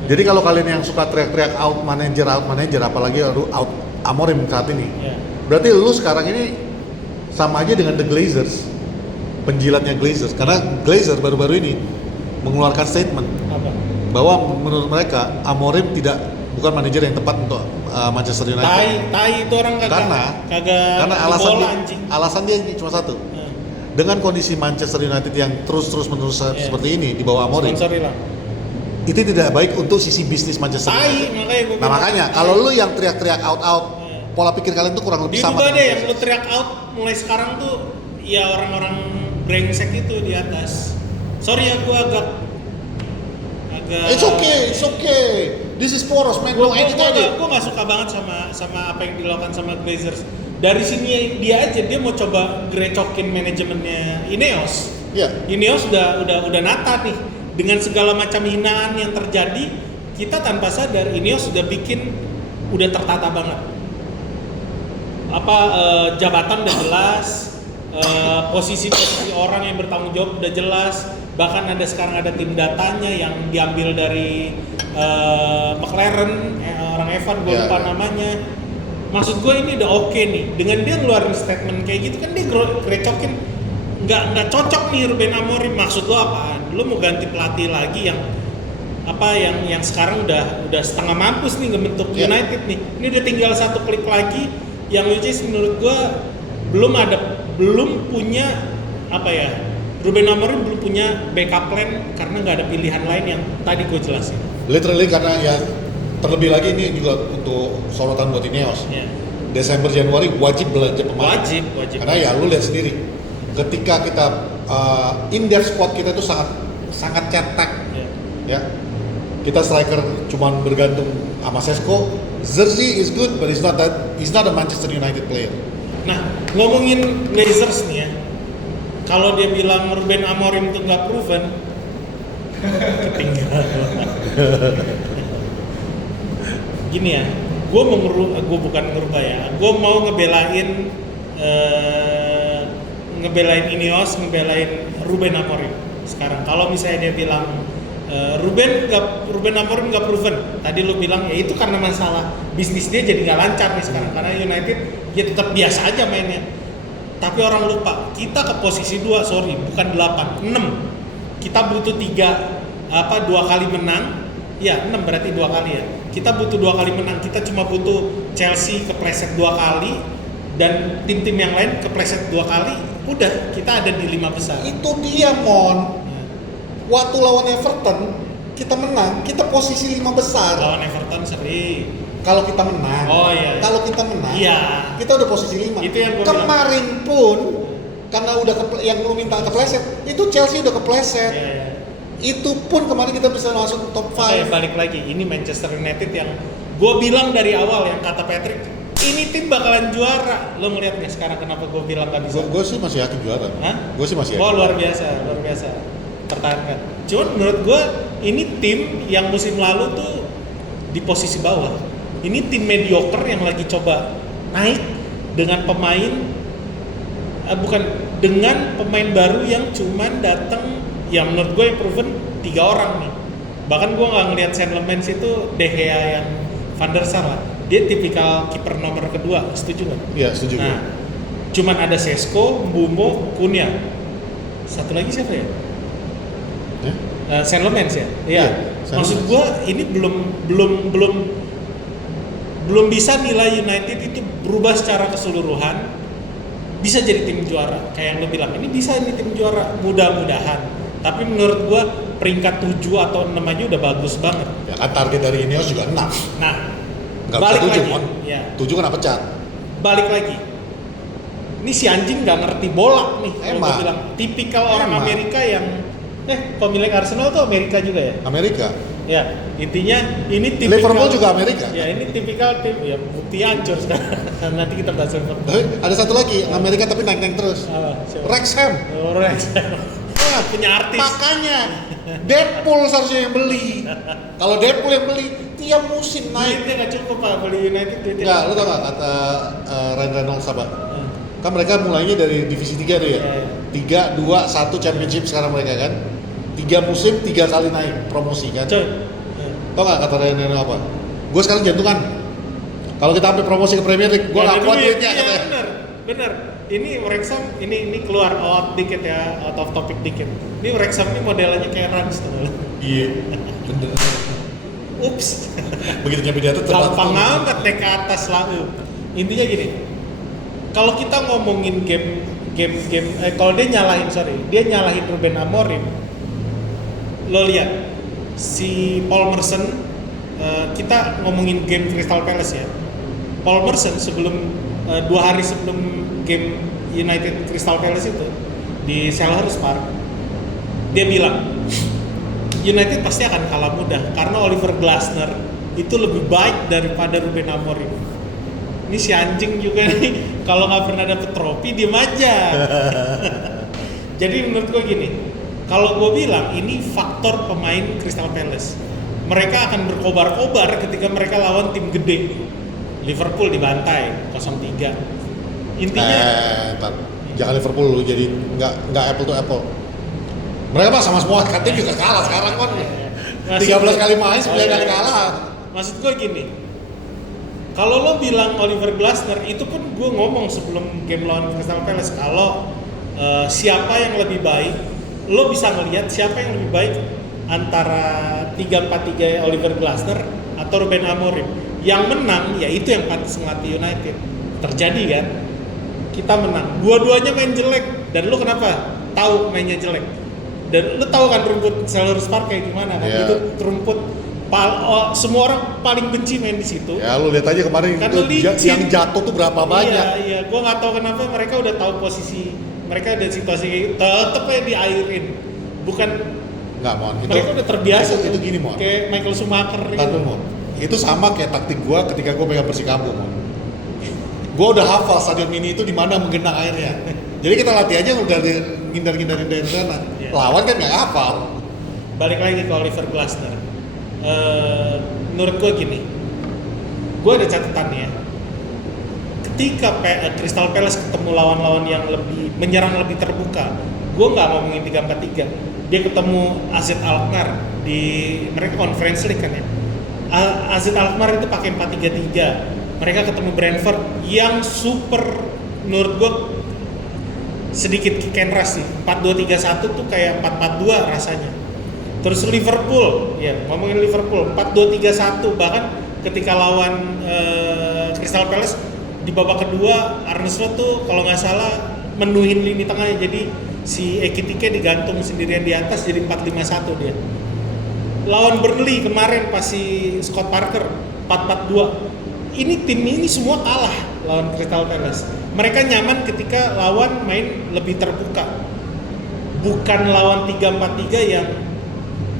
Jadi kalau kalian yang suka teriak-teriak out manager, apalagi out Amorim saat ini, Ya. berarti lu sekarang ini sama aja dengan The Glazers, penjilatnya Glazers. Karena Glazer baru-baru ini mengeluarkan statement Apa? bahwa menurut mereka Amorim bukan manajer yang tepat untuk Manchester United. Tai itu orang Karena ngerti bola, anjing. alasan dia cuma satu. Dengan kondisi Manchester United yang terus-menerus seperti ini di bawah Amorim, Sponsor hilang. itu tidak baik untuk sisi bisnis Manchester United. Makanya kalau lu yang teriak-teriak out, pola pikir kalian tuh kurang lebih sama. Dirubah deh, yang lu teriak out mulai sekarang tuh ya orang-orang brengsek itu di atas. Sorry ya, gua agak It's okay. This is Poros, man. Gue edit. nggak suka banget sama apa yang dilakukan sama Glazers. Dari sini dia mau coba grecokin manajemennya Ineos. Iya. Ineos udah nata nih dengan segala macam hinaan yang terjadi. Kita tanpa sadar Ineos udah tertata banget. Jabatan udah jelas, posisi orang yang bertanggung jawab udah jelas. Bahkan sekarang ada tim datanya yang diambil dari McLaren, orang Evan, gue lupa namanya. Maksud gue ini udah oke nih. Dengan dia ngeluarin statement kayak gitu kan dia grecokin nggak cocok nih Ruben Amorim. Maksud lo apaan? Lo mau ganti pelatih lagi yang sekarang udah setengah mampus nih ngebentuk United nih. Ini udah tinggal satu klik lagi yang which is menurut gue belum punya Ruben Amorim belum punya backup plan karena nggak ada pilihan lain yang tadi gue jelasin. Literally karena ya terlebih lagi ini juga untuk sorotan buat Ineos. Yeah. Desember Januari wajib belanja pemain. Wajib. Karena ya lu lihat sendiri, ketika kita in-depth squad kita itu sangat cetak. Ya. Kita striker cuman bergantung sama Sesko. Zerzi is good, but he's not a Manchester United player. Nah, ngomongin Glazers nih ya. Kalau dia bilang Ruben Amorim itu nggak proven, ketinggalan. Gini ya, gue bukan ngerubah ya. Gue mau ngebelain Ineos, ngebelain Ruben Amorim. Sekarang kalau misalnya dia bilang Ruben Amorim nggak proven, tadi lu bilang ya itu karena masalah bisnis dia jadi nggak lancar nih sekarang karena United ya tetap biasa aja mainnya. Tapi orang lupa, kita ke posisi 2, bukan 8, 6. Kita butuh 2 kali menang. Ya, 6 berarti 2 kali ya. Kita butuh 2 kali menang. Kita cuma butuh Chelsea kepleset 2 kali dan tim-tim yang lain kepleset 2 kali. Udah, kita ada di 5 besar. Itu dia, Mon. Waktu lawan Everton, kita menang, kita posisi 5 besar. Lawan Everton seri. Kalau kita menang. Oh iya. Kalau kita menang. Iya. Kita udah posisi 5. Itu yang gua kemarin bilang. Pun karena udah yang lu minta kepleset, itu Chelsea udah kepleset. Iya. Itu pun kemarin kita bisa langsung top 5. Balik lagi, ini Manchester United yang gue bilang dari awal yang kata Patrick, ini tim bakalan juara. Lo ngeliat nggak sekarang kenapa gue bilang gak bisa? Gue sih masih yakin juara. Gue sih masih yakin. Oh luar biasa. Pertahankan. Cuman menurut gue ini tim yang musim lalu tuh di posisi bawah. Ini tim mediocre yang lagi coba naik dengan dengan pemain baru yang cuman datang. Ya menurut gue yang proven 3 orang nih. Bahkan gue nggak ngelihat Saint Lemens itu De Gea yang Van der Sar lah. Dia tipikal kiper nomor kedua, setuju nggak? Iya setuju. Nah, cuman ada Sesko, Mbeumo, Cunha. Satu lagi siapa ya? Saint Lemens ya? Iya. Maksud gue ini belum bisa nilai United itu berubah secara keseluruhan. Bisa jadi tim juara. Kayak yang lo bilang, ini bisa ini tim juara. Mudah-mudahan. Tapi menurut gua peringkat 7 atau 6 aja udah bagus banget. Ya kan target dari Ineos juga 6. Nah, nggak balik bisa 7, lagi. Mon. Ya. 7 kena pecat. Balik lagi. ini si anjing nggak ngerti bola nih. Kalau Emang. gue bilang tipikal orang Emang. Amerika yang pemilik Arsenal tuh Amerika juga ya. Amerika. Ya, intinya ini tipikal Liverpool juga Amerika. Ya, ini tipikal tim ya bukti hancur sekarang. Nanti kita bahas Liverpool. Ada satu lagi Amerika tapi naik-naik terus. Apa? Siapa? Wrexham. Oh, Wah, punya artis. makanya Deadpool seharusnya yang beli. Kalau Deadpool yang beli, tiap musim naik. Duitnya nggak cukup Pak beli United duitnya. Enggak, lu tau gak kata Ryan Reynolds apa? Kan mereka mulainya dari divisi 3 tuh ya. 3, 2, 1 championship sekarang mereka kan. 3 musim 3 kali naik promosi kan. Coy. Tau gak kata Ryan Reynolds apa? Gue sekarang jantungan. Kalau kita sampai promosi ke Premier League, gue Ya, gak kuat duit. duitnya Iya, katanya. bener. Ini Wrexham, ini keluar out dikit ya, out of topic dikit. Ini Wrexham ini modelnya kayak Rans tuh. Iya, bener. Ups. Begitu nyampe di atas Gampang amat naik ke atas lah. Intinya gini, kalau kita ngomongin game, kalau dia nyalahin Ruben Amorim. Lo lihat si Paul Merson, kita ngomongin game Crystal Palace ya. Paul Merson sebelum 2 hari sebelum game United Crystal Palace itu di Selhurst Park, dia bilang United pasti akan kalah mudah karena Oliver Glasner itu lebih baik daripada Ruben Amorim. Ini si anjing juga nih, kalau nggak pernah dapet trofi diem aja. Jadi menurut gue gini, kalau gue bilang ini faktor pemain Crystal Palace, mereka akan berkobar-kobar ketika mereka lawan tim gede. Liverpool dibantai 0-3. Intinya Ntar, jangan Liverpool lu jadi nggak apple to apple. Mereka mah sama semua kan tim juga kalah sekarang kan. 13 kali main 9 kali kalah. Maksud gue gini, kalau lo bilang Oliver Glasner, itu pun gue ngomong sebelum game lawan Crystal Palace, kalau siapa yang lebih baik, lo bisa ngelihat siapa yang lebih baik antara 3-4-3 Oliver Glasner atau Ruben Amorim. Yang menang ya itu yang pantas ngelatih United. Terjadi kan? Kita menang. Dua-duanya main jelek, dan lo kenapa tahu mainnya jelek? Dan lo tahu kan rumput Selhurst Park kayak gimana kan? Yeah. Itu rumput semua orang paling benci main di situ. Ya lu lihat aja kemarin Kan itu licin. yang jatuh tuh berapa banyak. Iya, gue nggak tahu kenapa mereka udah tahu posisi mereka, ada situasi kayak gitu, tetep aja diairin. Bukan, Nggak mon, mereka udah terbiasa itu tuh. gini mon. Kayak Michael Schumacher Ntar gitu. dulu, Mon. Itu sama kayak taktik gua ketika gua pegang Persikabo mon. Gua udah hafal stadion mini itu di mana menggenang airnya. Jadi kita latih aja udah ngindar-ngindarin dari sana. Iya. Lawan kan nggak hafal. Balik lagi ke Oliver Glasner. Menurut gue gini, gue ada catatan ya. Ketika Crystal Palace ketemu lawan-lawan yang lebih menyerang, lebih terbuka, gue nggak ngomongin 3-4-3. Dia ketemu AZ Alkmaar di mereka Conference League kan ya. AZ Alkmaar itu pakai 4-3-3. Mereka ketemu Brentford yang super, menurut gue sedikit kick and rush sih. 4-2-3-1 tuh kayak 4-4-2 rasanya. Terus Liverpool, ya ngomongin Liverpool 4-2-3-1, bahkan ketika lawan Crystal Palace di babak kedua Arne Slot tuh kalau nggak salah menuhin lini tengahnya, jadi si Ekitike digantung sendirian di atas, jadi 4-5-1 dia. Lawan Burnley kemarin pas si Scott Parker 4-4-2. Ini tim ini semua kalah lawan Crystal Palace. Mereka nyaman ketika lawan main lebih terbuka. Bukan lawan 3-4-3 yang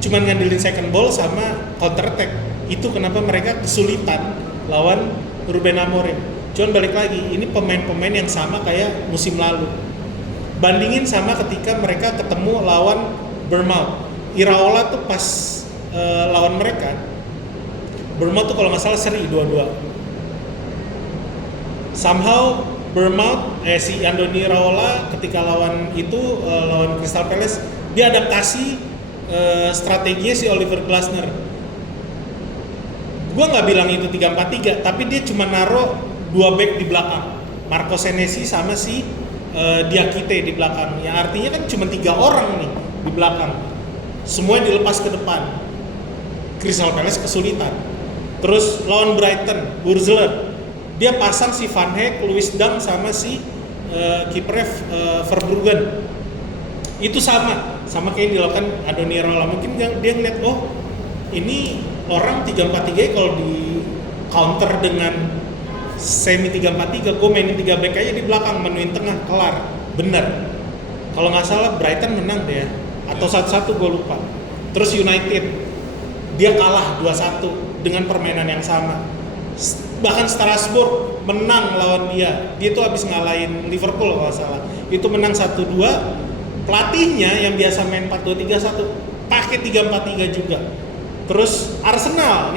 cuman ngandelin second ball sama counter attack. Itu kenapa mereka kesulitan lawan Ruben Amorim. Cuman balik lagi, ini pemain-pemain yang sama kayak musim lalu. Bandingin sama ketika mereka ketemu lawan Bournemouth. Iraola tuh pas lawan mereka, Bournemouth tuh kalau nggak salah seri 2-2. Somehow Bournemouth, si Andoni Iraola ketika lawan itu lawan Crystal Palace, dia adaptasi strateginya si Oliver Glasner. Gua nggak bilang itu 3-4-3, tapi dia cuma naruh 2 back di belakang, Marco Senesi sama si Diakite di belakang. Yang artinya kan cuma 3 orang nih di belakang. Semuanya dilepas ke depan. Crystal Palace kesulitan. Terus lawan Brighton, Hurzler, dia pasang si Van Heek, Louis Dunk sama si kipernya Verbruggen. Itu sama kayak yang dilakukan Andoni Iraola. Mungkin dia ngeliat, oh ini orang 3-4-3 kalau di counter dengan semi 3-4-3, gue mainin 3 back aja di belakang, menuin tengah, kelar. Bener. Kalau nggak salah Brighton menang deh ya. Atau 1-1 gue lupa. Terus United, dia kalah 2-1 dengan permainan yang sama. Bahkan Strasbourg menang lawan dia tuh habis ngalahin Liverpool kalau nggak salah. Itu menang 1-2, pelatihnya yang biasa main 4-2-3-1 pakai 3-4-3 juga. Terus Arsenal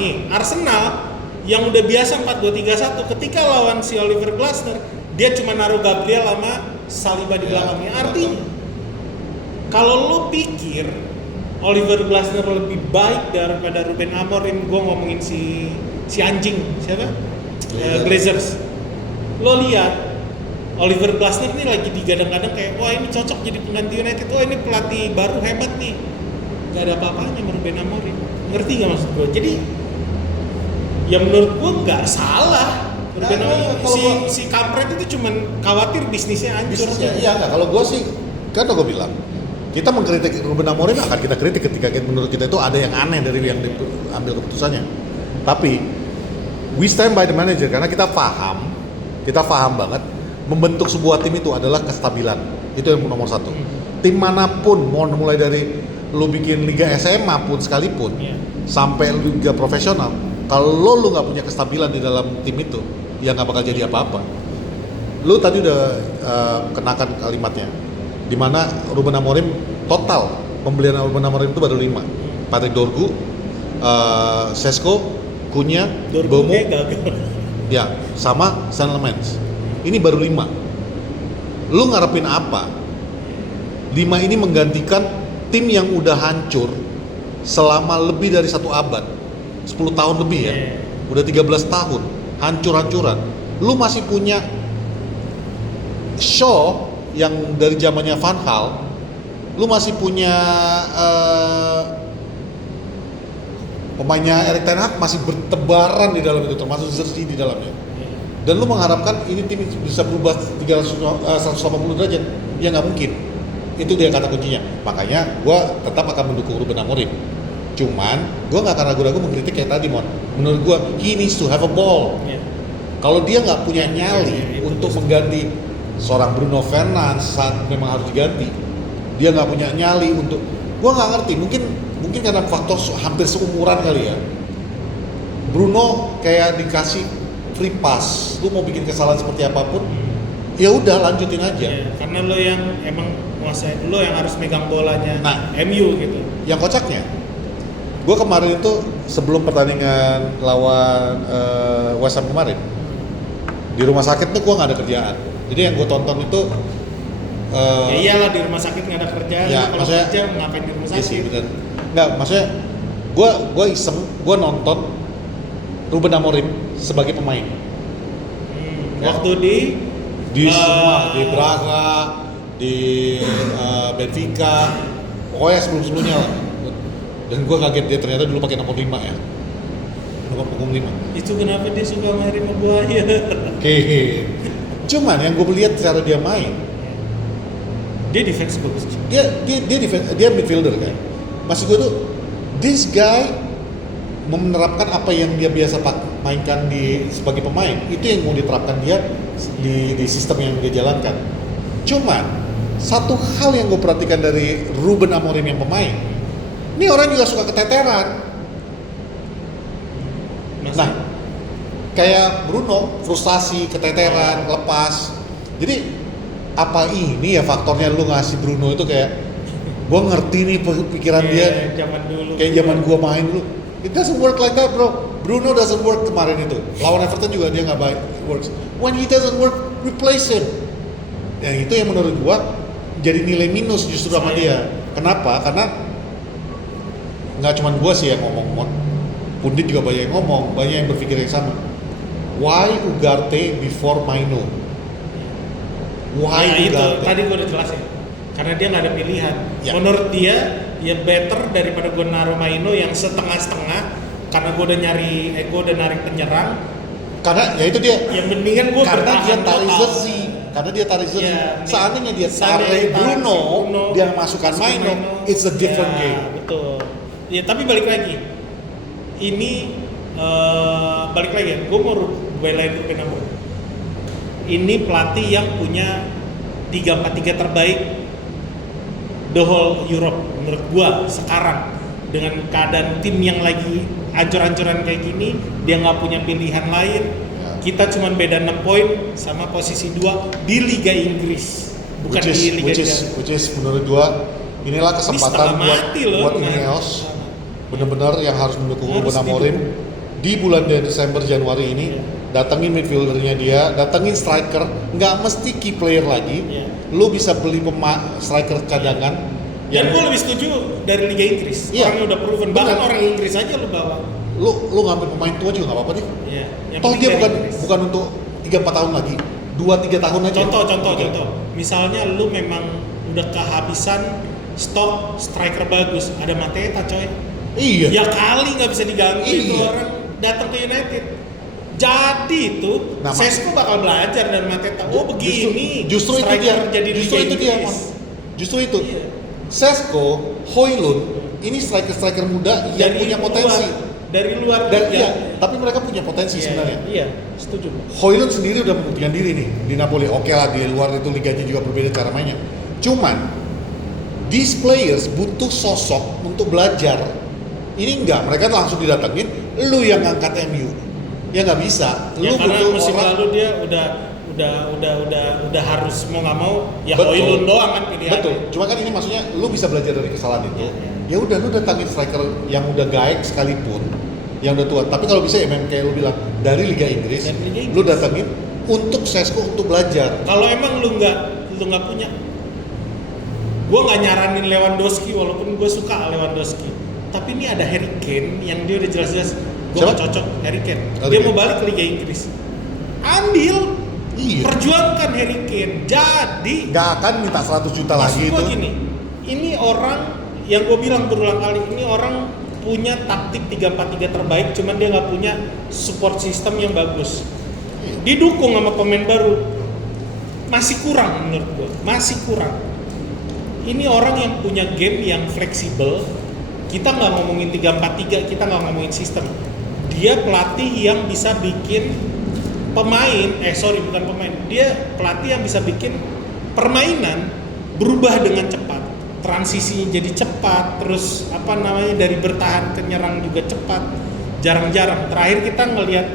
yang udah biasa 4-2-3-1, ketika lawan si Oliver Glasner dia cuma naruh Gabriel sama Saliba di belakangnya. Artinya kalau lo pikir Oliver Glasner lebih baik daripada Ruben Amorim, gue ngomongin si anjing siapa? Glazers. Lo lihat Oliver Glasner ini lagi digadang-gadang kayak wah ini cocok jadi pengganti United, wah ini pelatih baru hebat nih. Gak ada apa-apanya sama Ruben Amorim. Ngerti gak maksud gue? Jadi ya menurut gue nggak salah. Ruben Amorim si kampret itu cuman khawatir bisnisnya hancur. Iya nggak. Kalau gue sih kan gue bilang kita mengkritik Ruben Amorim akan kita kritik ketika menurut kita itu ada yang aneh dari yang diambil keputusannya. Tapi we stand by the manager karena kita paham banget membentuk sebuah tim itu adalah kestabilan. Itu yang nomor satu. Tim manapun mau mulai dari lu bikin liga SMA pun sekalipun sampai liga profesional, kalau lu nggak punya kestabilan di dalam tim itu, ya nggak bakal jadi apa-apa. Lu tadi udah kenakan kalimatnya, di mana Ruben Amorim total pembelian Ruben Amorim itu baru 5. Patrick Dorgu, Sesko, Cunha, Bomo, ya sama Saint-Lemens. Ini baru 5. Lu ngarepin apa? 5 ini menggantikan tim yang udah hancur selama lebih dari 1 abad, 10 tahun lebih ya, udah 13 tahun, hancur-hancuran. Lu masih punya Shaw yang dari zamannya Van Gaal, lu masih punya pemainnya Erik ten Hag masih bertebaran di dalam itu, termasuk Zersi di dalamnya. Dan lu mengharapkan ini tim bisa berubah 180 derajat, ya nggak mungkin. Itu dia kata kuncinya. Makanya gue tetap akan mendukung Ruben Amorim. Cuman gue nggak akan ragu-ragu mengkritik kayak tadi, Mon. Menurut gue, he needs to have a ball. Kalau dia nggak punya nyali untuk mengganti seorang Bruno Fernandes saat memang harus diganti, dia nggak punya nyali untuk, gue nggak ngerti. Mungkin karena faktor hampir seumuran kali ya. Bruno kayak dikasih free pass, lu mau bikin kesalahan seperti apapun, ya udah lanjutin aja. Karena lo yang emang menguasai, lo yang harus megang bolanya. Nah, MU gitu. Yang kocaknya, gue kemarin itu sebelum pertandingan lawan West Ham kemarin, di rumah sakit tuh gue nggak ada kerjaan. Jadi yang gue tonton itu ya iyalah di rumah sakit nggak ada kerjaan. Ya, kalau kerja ngapain di rumah sakit? Iya sih, bener. Nggak, maksudnya gue iseng, gue nonton Ruben Amorim sebagai pemain. Waktu di semua, di Braga, di Benfica, pokoknya sebelum-sebelumnya lah. Dan gue kaget dia ternyata dulu pakai nomor 5 ya, nomor punggung 5. Itu kenapa dia suka main sama buaya? Oke. Cuman yang gue lihat cara dia main, dia defense bagus. Dia midfielder kan. Maksud gue tuh, this guy menerapkan apa yang dia biasa mainkan sebagai pemain, itu yang mau diterapkan dia di sistem yang dia jalankan. Cuman satu hal yang gue perhatikan dari Ruben Amorim yang pemain, ini orang juga suka keteteran. Nah, kayak Bruno frustasi, keteteran, lepas. Jadi apa ini ya faktornya lu ngasih Bruno itu kayak, gue ngerti nih pikiran dia zaman dulu, kayak zaman gue main dulu. It doesn't work like that, bro. Bruno doesn't work kemarin itu. Lawan Everton juga dia nggak baik works. When he doesn't work, replace him. Dan itu yang menurut gua jadi nilai minus justru sama dia. Kenapa? Karena nggak cuma gua sih yang ngomong, pundit juga banyak yang ngomong, banyak yang berpikir yang sama. Why Ugarte before Maino? Why Ugarte? Itu tadi gua udah jelasin. Karena dia nggak ada pilihan. Ya. Menurut dia, ya better daripada gue naruh Maino yang setengah-setengah. Karena gue udah narik penyerang. Karena ya itu dia. Yang mendingan gue karena dia tarik Zersi. Karena dia tarik Zersi. Ya, seandainya dia tarik Bruno, dia masukkan Maino, it's a different game. Betul. Ya tapi balik lagi. Ini balik lagi ya. Gue mau belain Ruben Amorim. Ini pelatih yang punya 3-4-3 terbaik the whole Europe menurut gua sekarang. Dengan keadaan tim yang lagi ancur-ancuran kayak gini, dia nggak punya pilihan lain. Kita cuma beda 6 poin sama posisi 2 di Liga Inggris, bukan di Liga Champions. Which is menurut gua inilah kesempatan buat Ineos benar-benar yang harus mendukung Ruben Amorim di bulan Desember Januari ini. Datengin midfieldernya dia, datengin striker, nggak mesti key player lagi. Lu bisa beli striker cadangan. Dan gue lebih setuju dari Liga Inggris. Orangnya udah proven, bahkan orang Inggris aja lu bawa. Lu ngambil pemain tua juga nggak apa-apa nih. Toh dia bukan untuk 3-4 tahun lagi, 2-3 tahun aja. Contoh. Misalnya lu memang udah kehabisan stok striker bagus, ada Mateta coy. Iya. Ya kali nggak bisa diganggu itu orang datang ke United. Jadi itu, Sesko bakal belajar dari Mateta. Oh begini. Justru itu dia. Jadi Justru itu. Iya. Sesko, Højlund, ini striker muda yang punya potensi. Dari luar. Iya, tapi mereka punya potensi sebenarnya. Iya, setuju. Højlund sendiri udah membuktikan diri nih di Napoli. Oke lah, di luar itu liganya juga berbeda cara mainnya. Cuman, these players butuh sosok untuk belajar. Ini enggak, mereka langsung didatengin, lu yang ngangkat MU. Ya nggak bisa. Lu karena musim lalu dia udah harus mau nggak mau ya Højlund doang kan pilihannya. Betul. Cuma kan ini maksudnya lu bisa belajar dari kesalahan itu. Ya udah lu datangin striker yang udah gaek sekalipun, yang udah tua. Tapi kalau bisa ya memang kayak lu bilang dari Liga Inggris, lu datangin untuk Sesko untuk belajar. Kalau emang lu nggak punya, gua nggak nyaranin Lewandowski walaupun gua suka Lewandowski. Tapi ini ada Harry Kane yang dia udah jelas-jelas gua nggak cocok Harry Kane. Dia mau balik ke Liga Inggris. Ambil. Iya. Perjuangkan Harry Kane. Jadi nggak akan minta 100 juta lagi itu. Gini, ini orang yang gue bilang berulang kali, ini orang punya taktik 3-4-3 terbaik, cuman dia nggak punya support system yang bagus. Didukung sama pemain baru, masih kurang menurut gue, masih kurang. Ini orang yang punya game yang fleksibel. Kita nggak ngomongin 3-4-3, kita nggak ngomongin sistem. Dia pelatih yang bisa bikin bukan pemain. Dia pelatih yang bisa bikin permainan berubah dengan cepat. Transisinya jadi cepat, terus dari bertahan ke nyerang juga cepat. Jarang-jarang. Terakhir kita ngelihat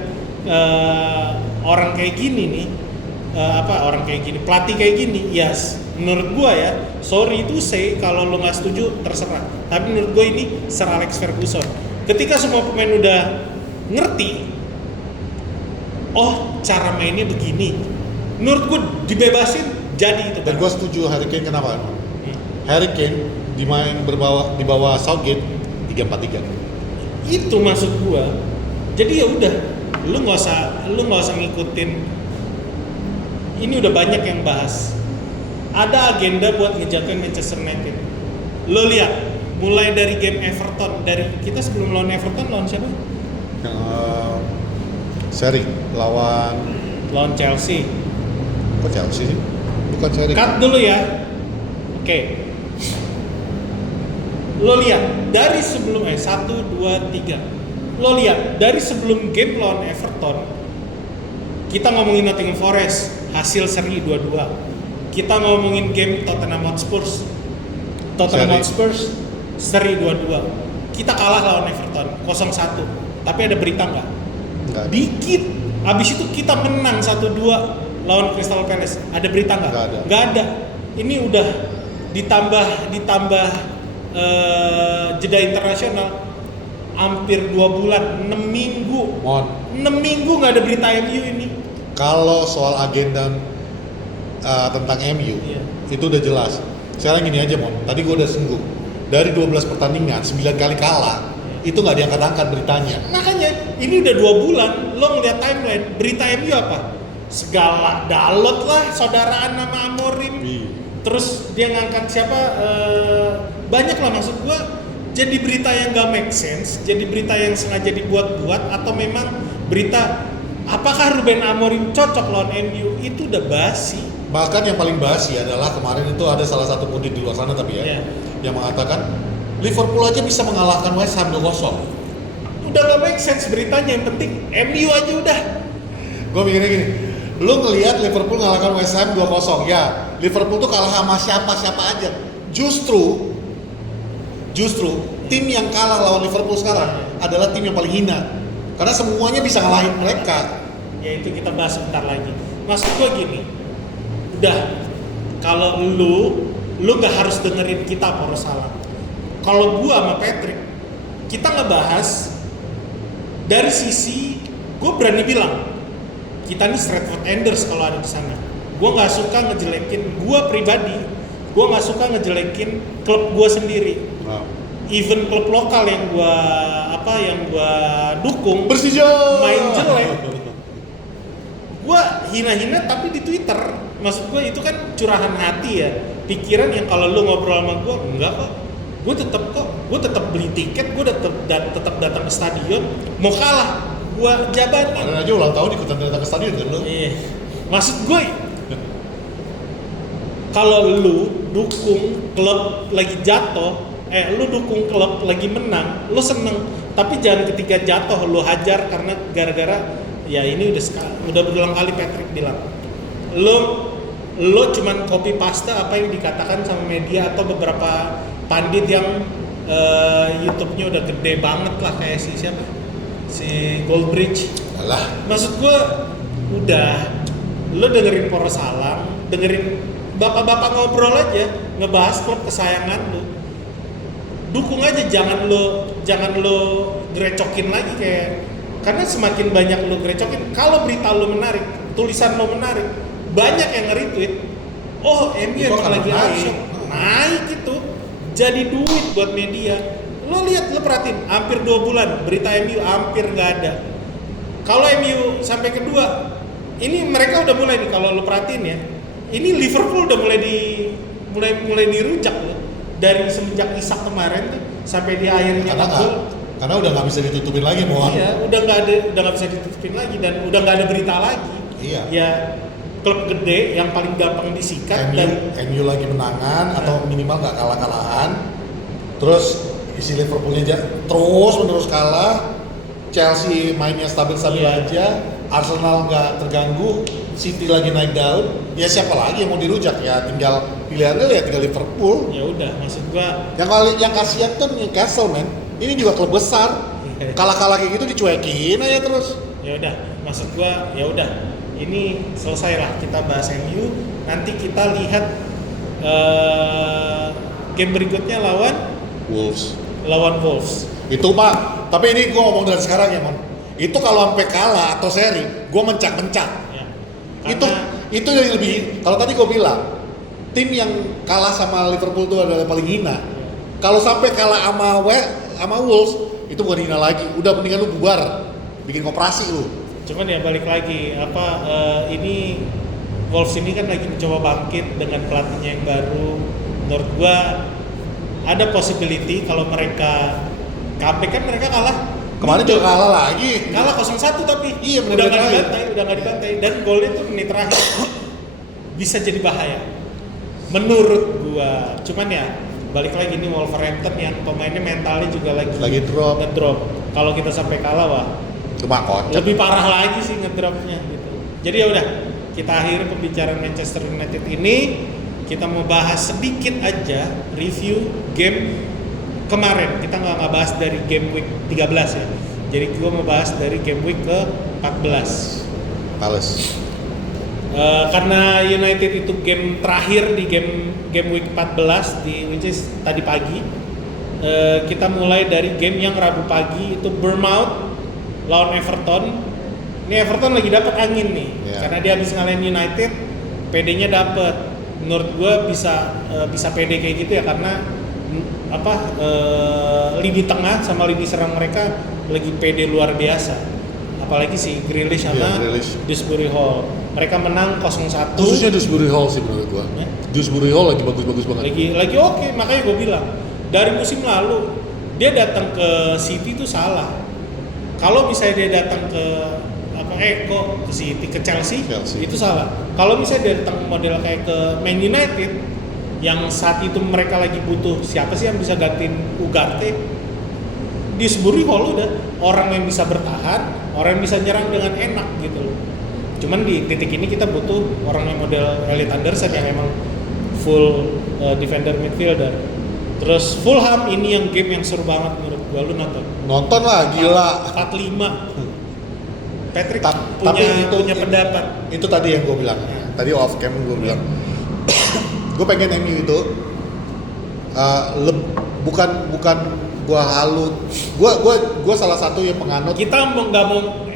orang kayak gini nih, pelatih kayak gini. Yes, menurut gua ya, sorry itu kalau lo nggak setuju terserah. Tapi menurut gua ini Sir Alex Ferguson. Ketika semua pemain udah ngerti, cara mainnya begini. Menurut gue dibebasin jadi itu. Dan gue setuju Harry Kane kenapa? Harry Kane di bawah Southgate 3-4-3. Itu maksud gue. Jadi ya udah, lu nggak usah ngikutin. Ini udah banyak yang bahas. Ada agenda buat ngejatuhin Manchester United. Lo lihat, mulai dari game Everton, dari kita sebelum lawan Everton lawan siapa? Seri lawan Chelsea. Kok Chelsea sih? Bukan Seri. Cut dulu ya. Oke. Lo lihat dari sebelum 1, 2, 3. Lo lihat dari sebelum game lawan Everton, kita ngomongin Nottingham Forest hasil seri 2-2. Kita ngomongin game Tottenham Hotspur seri 2-2. Kita kalah lawan Everton 0-1. Tapi ada berita nggak? Dikit. Abis itu kita menang 1-2 lawan Crystal Palace. Ada berita nggak? Nggak ada. Ini udah ditambah jeda internasional hampir 2 bulan, 6 minggu. 6 minggu nggak ada berita MU ini. Kalau soal agenda tentang MU, itu udah jelas. Sekarang gini aja, tadi gue udah singgung. Dari 12 pertandingan, 9 kali kalah. Itu nggak diangkat-angkat beritanya. Makanya ini udah 2 bulan lo ngeliat timeline berita MU apa? Segala Dalot lah, saudaraan nama Amorim. Terus dia ngangkat siapa? Banyak lah, maksud gua. Jadi berita yang nggak make sense, jadi berita yang sengaja dibuat-buat, atau memang berita apakah Ruben Amorim cocok lawan MU, itu udah basi. Bahkan yang paling basi adalah kemarin itu ada salah satu pundit di luar sana yang mengatakan Liverpool aja bisa mengalahkan West Ham 2-0. Udah gak make sense beritanya, yang penting MU aja udah. Gue mikirnya gini, lu ngelihat Liverpool ngalahkan West Ham 2-0, ya Liverpool tuh kalah sama siapa-siapa aja. Justru tim yang kalah lawan Liverpool sekarang adalah tim yang paling hina. Karena semuanya bisa ngalahin mereka. Ya itu kita bahas sebentar lagi. Maksud gue gini, udah kalau lu nggak harus dengerin kita poros salah. Kalau gua sama Patrick, kita ngebahas dari sisi, gue berani bilang, kita nih Stratford Enders kalau ada di sana. Gue nggak suka ngejelekin, gue pribadi, gue nggak suka ngejelekin klub gue sendiri. Wow. Even klub lokal yang gue dukung Persija main jelek, gue hina-hina tapi di Twitter. Maksud gue itu kan curahan hati ya, pikiran yang kalau lu ngobrol sama gue, enggak kok, gue tetap beli tiket, gue tetap datang ke stadion, mau kalah gue jabanin. Kemarin aja ulang tahun ikutan datang ke stadion kan lu? Iya. Maksud gue, kalau lu dukung klub lagi jatuh, lu dukung klub lagi menang, lu seneng. Tapi jangan ketika jatuh lu hajar karena gara-gara ya ini udah berulang kali Patrick bilang, lu cuman copy paste apa yang dikatakan sama media atau beberapa pandit yang YouTube-nya udah gede banget lah kayak si Goldbridge. Alah. Maksud gue udah, lu dengerin Poros Salam, dengerin bapak-bapak ngobrol aja, ngebahas klub kesayangan lu. Dukung aja, jangan lu grecokin lagi karena semakin banyak lu grecokin, kalau berita lu menarik, tulisan lu menarik, banyak yang nge-retweet. Oh, MU emang lagi naik itu. Jadi duit buat media. Lo lihat, lo perhatiin, hampir 2 bulan berita MU hampir nggak ada. Kalau MU sampai kedua, ini mereka udah mulai nih, kalau lo perhatiin ya, ini Liverpool udah mulai dirujak loh. Dari semenjak Isak kemarin tuh sampai di akhirnya karena udah nggak bisa ditutupin lagi, mohon. Iya, udah nggak bisa ditutupin lagi dan udah nggak ada berita lagi. Iya. Ya klub gede yang paling gampang disikat MU lagi menangan atau minimal nggak kalah-kalahan. Terus isi Liverpoolnya terus kalah. Chelsea mainnya stabil-stabil aja. Arsenal nggak terganggu. City lagi naik daun. Ya siapa lagi yang mau dirujak, ya tinggal pilihannya ya tinggal Liverpool. Ya udah, maksud gua yang kasihan tuh Newcastle, men. Ini juga klub besar. Kalah-kalah kayak gitu dicuekin aja terus. Ya udah, maksud gua ya udah. Ini selesai lah kita bahas MU. Nanti kita lihat game berikutnya lawan Wolves. Itu Pak, tapi ini gua ngomong dari sekarang ya, Mon. Itu kalau sampai kalah atau seri, gua mencak-mencak. Ya, itu yang lebih. Kalau tadi gua bilang, tim yang kalah sama Liverpool itu adalah paling hina. Kalau sampai kalah sama Wolves, itu bukan hina lagi. Udah mendingan lu bubar, bikin koperasi lu. Cuman ya balik lagi, ini Wolves ini kan lagi mencoba bangkit dengan pelatihnya yang baru. Menurut gua ada possibility kalau mereka comeback, kan mereka kalah. Kemarin juga kalah lagi. Kalah 0-1 tapi iya, udah nggak dibantai dan golnya tuh menit terakhir. Bisa jadi bahaya. Menurut gua. Cuman ya balik lagi, ini Wolverhampton yang pemainnya mentalnya juga lagi drop. Kalau kita sampai kalah, wah cuma kocak. Lebih parah lagi sih ngedropnya gitu. Jadi ya udah, kita akhiri pembicaraan Manchester United ini. Kita mau bahas sedikit aja review game kemarin. Kita nggak bahas dari game week 13 ya. Jadi gua mau bahas dari game week ke 14. Males. Karena United itu game terakhir di game week 14 which is tadi pagi. Kita mulai dari game yang Rabu pagi, itu Bournemouth lawan Everton. Ini Everton lagi dapat angin nih, karena dia habis ngalahin United, PD-nya dapat. Menurut gue bisa PD kayak gitu ya, karena lini tengah sama lini serang mereka lagi PD luar biasa. Apalagi si Grealish sama Dewsbury Hall. Mereka menang 0-1. Khususnya Dewsbury Hall sih menurut gue. Dewsbury Hall lagi bagus-bagus banget. Lagi oke, makanya gue bilang dari musim lalu dia datang ke City itu salah. Kalau misalnya dia datang ke ke City, ke Chelsea. Itu salah. Kalau misalnya dia datang model kayak ke Man United yang saat itu mereka lagi butuh siapa sih yang bisa gantiin Ugarte, Dewsbury Hall udah orang yang bisa bertahan, orang yang bisa nyerang dengan enak gitu loh. Cuman di titik ini kita butuh orang yang model Elliot Anderson yang emang full defender midfielder. Terus Fulham ini yang game yang seru banget menurut gua, lu nonton? Nonton lah, gila. 4-5. Patrick Tapi punya pendapat. Itu tadi yang gue bilang. Tadi off cam gue bilang. Gue pengen MU itu bukan gue halu. Gue salah satu yang penganut. Kita nggak mau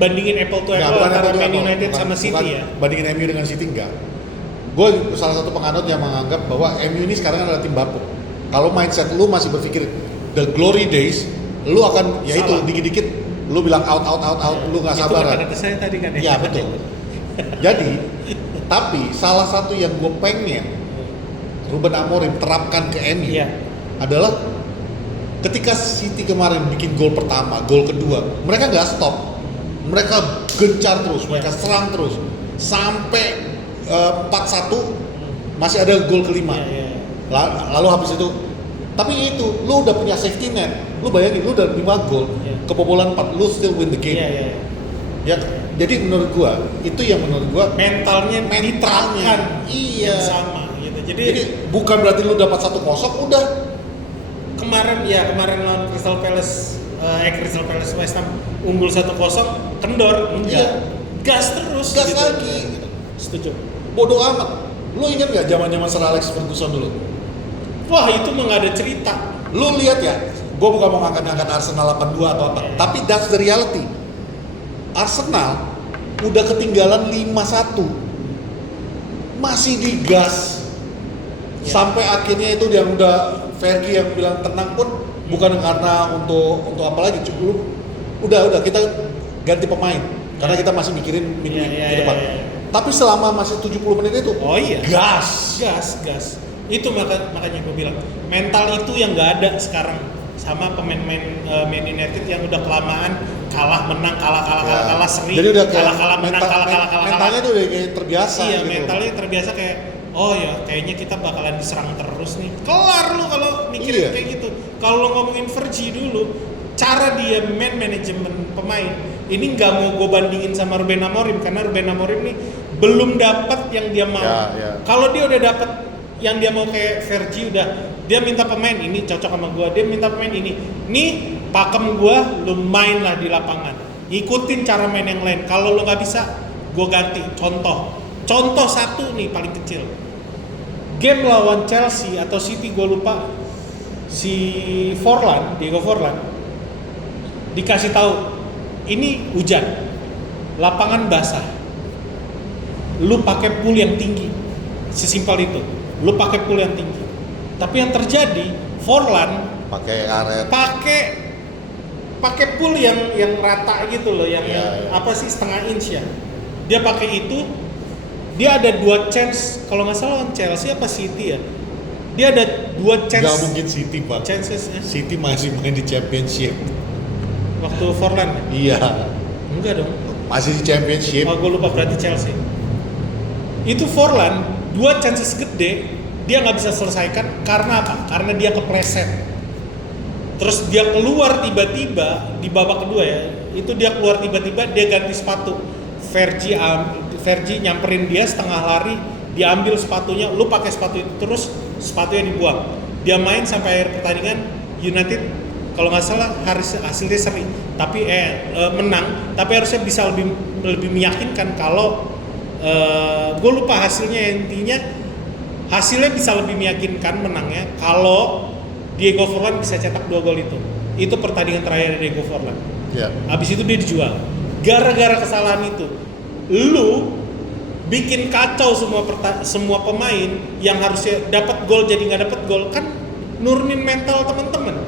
bandingin apple to apple antara Man United sama City ya. Bandingin MU dengan City enggak. Gue salah satu penganut yang menganggap bahwa MU ini sekarang adalah tim bapuk. Kalau mindset lu masih berpikir the glory days, lu akan ya itu dikit-dikit lu bilang out, lu nggak sabaran. Itu kata saya tadi kan ya. Iya betul. Jadi, tapi salah satu yang gue pengen Ruben Amorim terapkan ke MU adalah ketika City kemarin bikin gol pertama, gol kedua, mereka nggak stop, mereka gencar terus, mereka serang terus sampai 4-1 masih ada gol kelima. Lalu habis itu, tapi itu lu udah punya safety net, lu bayangin lu udah 5 gol, kebobolan 4, lu still win the game. Ya, jadi menurut gua itu yang menurut gua mentalnya diterapkan yang sama gitu. Jadi bukan berarti lu dapat 1-0 udah. Kemarin lawan Crystal Palace West Ham unggul 1-0 kendor, gas terus. Gas gitu. lagi. Setuju. Bodoh amat. Lu ingat nggak zaman-zaman Sir Alex Ferguson dulu? Wah itu mah nggak ada cerita. Lu lihat ya, gue bukan mau ngangkat Arsenal 82 atau apa, tapi that's the reality. Arsenal udah ketinggalan 5-1, masih digas, sampai akhirnya itu yang udah Fergie yang bilang tenang pun bukan karena untuk apa lagi, cukup udah kita ganti pemain karena kita masih mikirin minggu ke depan. Tapi selama masih 70 menit itu, gas. Itu makanya gue bilang mental itu yang nggak ada sekarang sama pemain-pemain Man United yang udah kelamaan kalah menang kalah seri. Jadi udah kalah menang kalah. Mentalnya tuh udah kayak terbiasa. Iya gitu. mentalnya terbiasa kayak kayaknya kita bakalan diserang terus nih. Kelar lu kalau mikirin kayak gitu. Kalau ngomongin Fergie dulu, cara dia manajemen pemain ini nggak mau gue bandingin sama Ruben Amorim karena Ruben Amorim nih belum dapat yang dia mau. Kalau dia udah dapat yang dia mau kayak Fergie, udah dia minta pemain ini cocok sama gua, dia minta pemain ini pakem gua, lu main lah di lapangan, ikutin cara main yang lain. Kalau lu nggak bisa, gua ganti. Contoh satu nih paling kecil, game lawan Chelsea atau City gua lupa, si Diego Forlan dikasih tahu ini hujan, lapangan basah, lu pakai pool yang tinggi, sesimpel itu. Lu pakai pool yang tinggi. Tapi yang terjadi, Forlan pakai karet. Pakai pool yang rata gitu loh, yang apa sih setengah inch ya. Dia pakai itu, dia ada 2 chance, kalau nggak salah lawan Chelsea apa City ya. Dia ada 2 chance. Gak mungkin City, Pak. Chancesnya. City masih main di Championship. Waktu Forlan ya? Iya. Enggak dong. Masih di Championship. Gue lupa, berarti Chelsea. Itu Forlan 2 chances gede dia nggak bisa selesaikan karena apa? Karena dia kepleset. Terus dia keluar tiba-tiba di babak kedua ya. Itu dia keluar tiba-tiba, dia ganti sepatu. Fergie nyamperin dia setengah lari, diambil sepatunya, lu pakai sepatu itu terus sepatunya dibuang. Dia main sampai akhir pertandingan. United kalau nggak salah hasilnya seri, tapi menang, tapi harusnya bisa lebih meyakinkan kalau gue lupa hasilnya, intinya hasilnya bisa lebih meyakinkan menangnya kalau Diego Forlan bisa cetak 2 gol itu. Itu pertandingan terakhir Diego Forlan. Habis itu dia dijual. Gara-gara kesalahan itu, lu bikin kacau semua pemain yang harusnya dapat gol jadi nggak dapat gol, kan nurunin mental teman-teman.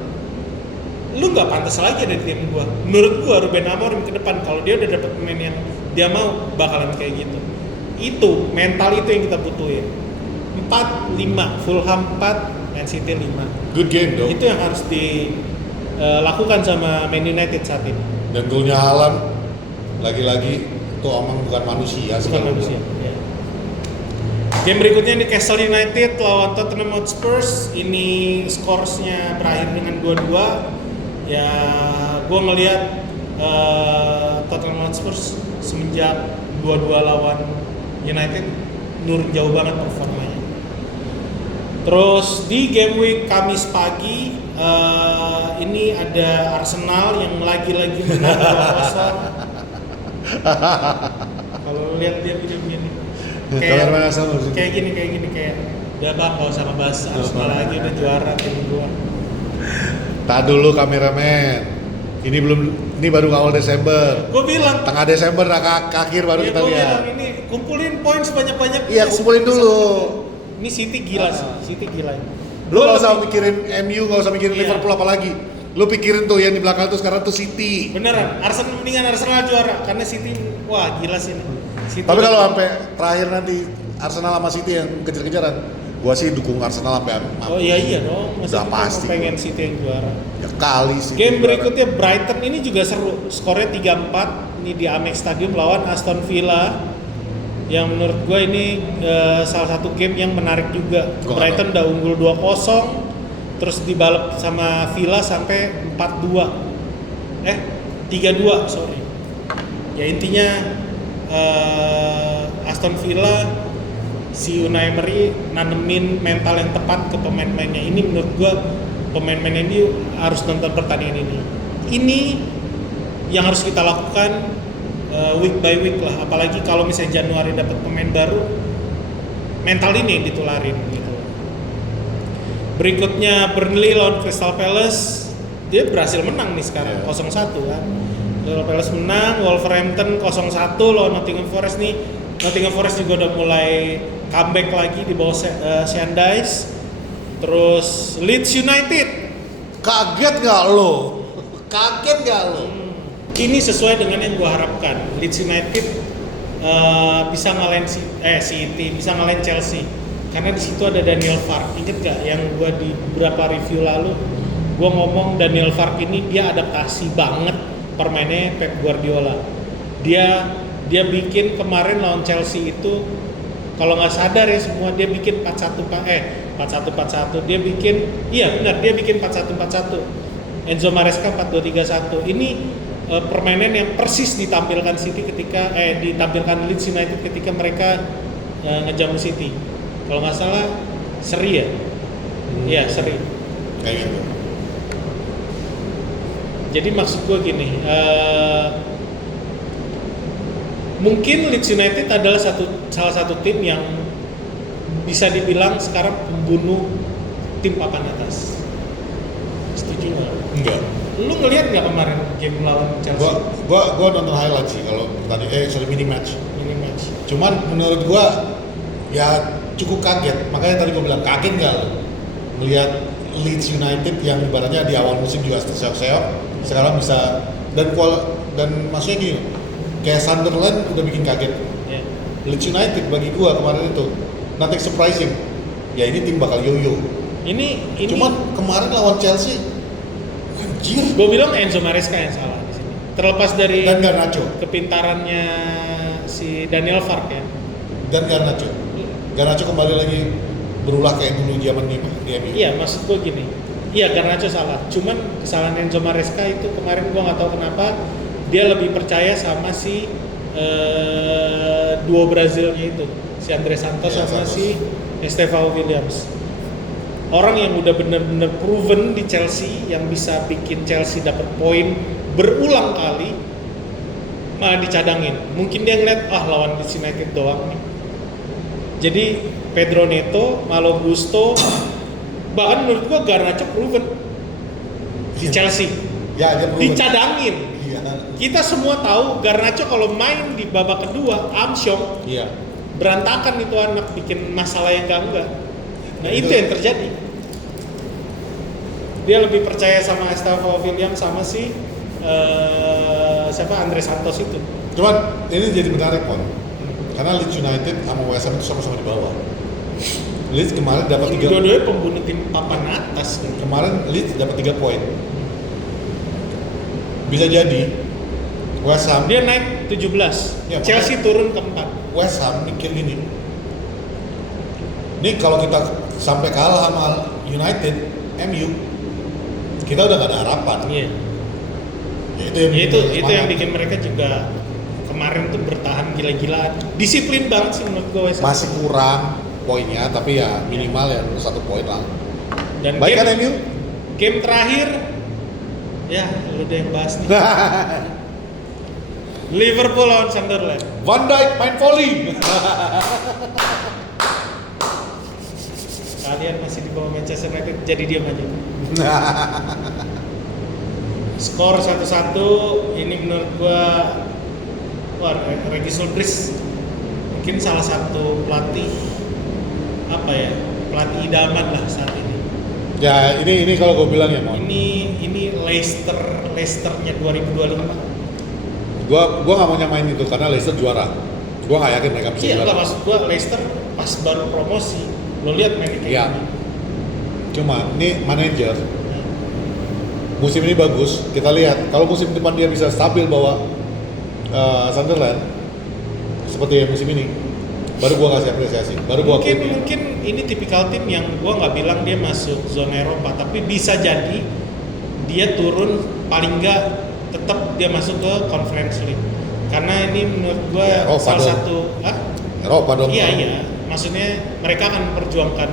Lu nggak pantas lagi ada di tim gua. Menurut gua Ruben Amorim ke depan kalau dia udah dapat pemain yang dia mau bakalan kayak gitu. Itu mental itu yang kita butuhin. 4-5 Fulham 4 Man City 5. Good game dong. Itu yang harus dilakukan sama Man United saat ini. Dan golnya Haaland lagi-lagi itu omong bukan manusia. Ya. Game berikutnya Newcastle United lawan Tottenham Hotspur. Ini skornya berakhir dengan 2-2. Ya, gue ngelihat Tottenham Hotspur semenjak dua-dua lawan United nurun jauh banget performanya. Terus di game week Kamis pagi ini ada Arsenal yang lagi-lagi menang 2-0. Kalau lihat dia begini kayak gini udah bang gak usah ngebahas Arsenal lagi, udah juara tim gua. Tak dulu kameramen. Ini baru awal Desember. Gua bilang Tengah Desember akhir baru kita gua lihat. bilang ini kumpulin poin sebanyak-banyaknya. Iya, kumpulin dulu. Ini City gila sih, City gila. Lu gak usah mikirin MU, gak usah mikirin Iya. Liverpool apalagi. Lu pikirin tuh yang di belakang tuh sekarang tuh City. Beneran, mendingan Arsenal juara karena City wah gila sih ini. City Tapi kalau sampai terakhir nanti Arsenal sama City yang kejar-kejaran, gua sih dukung Arsenal sampai oh iya dong, Udah kita pasti. pengen City yang juara. ya kali sih. Game berikutnya Brighton ini juga seru, skornya 3-4 ini di Amex Stadium lawan Aston Villa. Yang menurut gue ini salah satu game yang menarik juga. Gua Brighton udah unggul 2-0, terus dibalap sama Villa sampai 4-2. 3-2, sorry. Ya intinya Aston Villa si Unai Emery nanemin mental yang tepat ke pemain-pemainnya. Ini menurut gue pemain-pemain ini harus nonton pertandingan ini. Ini yang harus kita lakukan week by week lah, apalagi kalau misalnya Januari dapat pemain baru, mental ini yang ditularin gitu. Berikutnya Burnley lawan Crystal Palace, dia berhasil menang nih sekarang 0-1 kan. Crystal Palace menang, Wolverhampton 0-1 lawan Nottingham Forest nih. Nottingham Forest juga udah mulai comeback lagi di bawah Sean Dyche. Terus Leeds United, Kaget nggak lo? Kaget nggak lo? ini sesuai dengan yang gua harapkan. Leeds United bisa ngalahin City, bisa ngalahin Chelsea. Karena di situ ada Daniel Farke. Ingat gak yang gua di beberapa review lalu gua ngomong Daniel Farke ini dia adaptasi banget permainannya Pep Guardiola. Dia bikin kemarin lawan Chelsea itu kalau nggak sadar ya semua dia bikin 4-1-4-1. Dia bikin dia bikin 4-1-4-1. Enzo Maresca 4-2-3-1. Ini permainan yang persis ditampilkan ditampilkan Leeds United ketika mereka ngejamu City. Kalau nggak salah seri ya? Iya, seri. Kayak gitu. Jadi maksud gue gini, mungkin Leeds United adalah salah satu tim yang bisa dibilang sekarang pembunuh tim papan atas. Setuju nggak? Enggak. Lu ngelihat nggak kemarin game lawan Chelsea? Gua nonton highlight sih kalau tadi mini match. Mini match. Cuman menurut gua ya cukup kaget. Makanya tadi gua bilang kaget nggak lo melihat Leeds United yang ibaratnya di awal musim juga terseok-seok, sekarang bisa dan maksudnya gini, kayak Sunderland udah bikin kaget. Yeah. Leeds United bagi gua kemarin itu nothing surprising. Ya ini tim bakal yo-yo. Ini Cuman kemarin lawan Chelsea, anjir. gue bilang Enzo Maresca yang salah di sini. Terlepas dari Dan Garnacho. kepintarannya si Daniel Farke ya. Dan Garnacho kembali lagi berulah kayak dulu zaman di MU. Iya, maksud gue gini. Iya, Garnacho salah. Cuman kesalahan Enzo Maresca itu kemarin gue nggak tahu kenapa dia lebih percaya sama si duo Brazilnya itu, si Andre Santos sama si Estevão Williams. Orang yang udah bener-bener proven di Chelsea, yang bisa bikin Chelsea dapat poin berulang kali, malah dicadangin. Mungkin dia ngeliat lawan Leeds United doang nih. Jadi Pedro Neto, Malo Gusto, bahkan menurut gua Garnacho proven di Chelsea. Ya, dia proven. Dicadangin. Iya. Kita semua tahu Garnacho kalau main di babak kedua, amsyong, Iya. berantakan itu anak, bikin masalah yang enggak. Nah itu yang terjadi. Dia lebih percaya sama Estevão Williams sama si Andre Santos itu. Cuman ini jadi menarik Pon. Karena Leeds United sama West Ham itu sama-sama di bawah. Leeds kemarin dapat 3. Dua-duanya pembunuh tim papan atas. Kemarin Leeds dapat 3 poin. Bisa jadi West Ham Dia naik 17. Ya, Chelsea turun ke 4. West Ham mikir gini. Nih kalau kita sampai kalah sama United, MU, kita udah gak ada harapan. Iya. Ya, itu yang Ya, bikin itu yang semangat. bikin mereka juga kemarin tuh bertahan gila-gilaan. Disiplin banget sih menurut gue West Ham. Masih kurang poinnya, tapi ya minimal ya 1 poin lah. Dan Baik kan game, MU? game terakhir, ya lu udah yang bahas nih. Liverpool lawan Sunderland. Van Dijk main volley. Kalian masih di bawah Manchester United, jadi diam aja. Skor 1-1, ini menurut gua Regis Silvestri mungkin salah satu pelatih pelatih idaman lah saat ini. Ya ini kalau gue bilang ya Mon. Ini Leicesternya 2025. Gua nggak mau nyamain itu karena Leicester juara. Gua nggak yakin mereka bisa Iya, juara. maksud gua Leicester pas baru promosi, lo lihat mainnya kayak Iya. gini. Cuma ini manajer musim ini bagus. Kita lihat kalau musim depan dia bisa stabil bawa Sunderland seperti musim ini, baru gua kasih apresiasi. Baru gua akuin dia. Mungkin ini tipikal tim yang gua nggak bilang dia masuk zona Eropa, tapi bisa jadi dia turun paling nggak tetap dia masuk ke Conference League. Karena ini menurut gua Eropa salah dong. satu Eropa dong. Iya. Maksudnya mereka akan memperjuangkan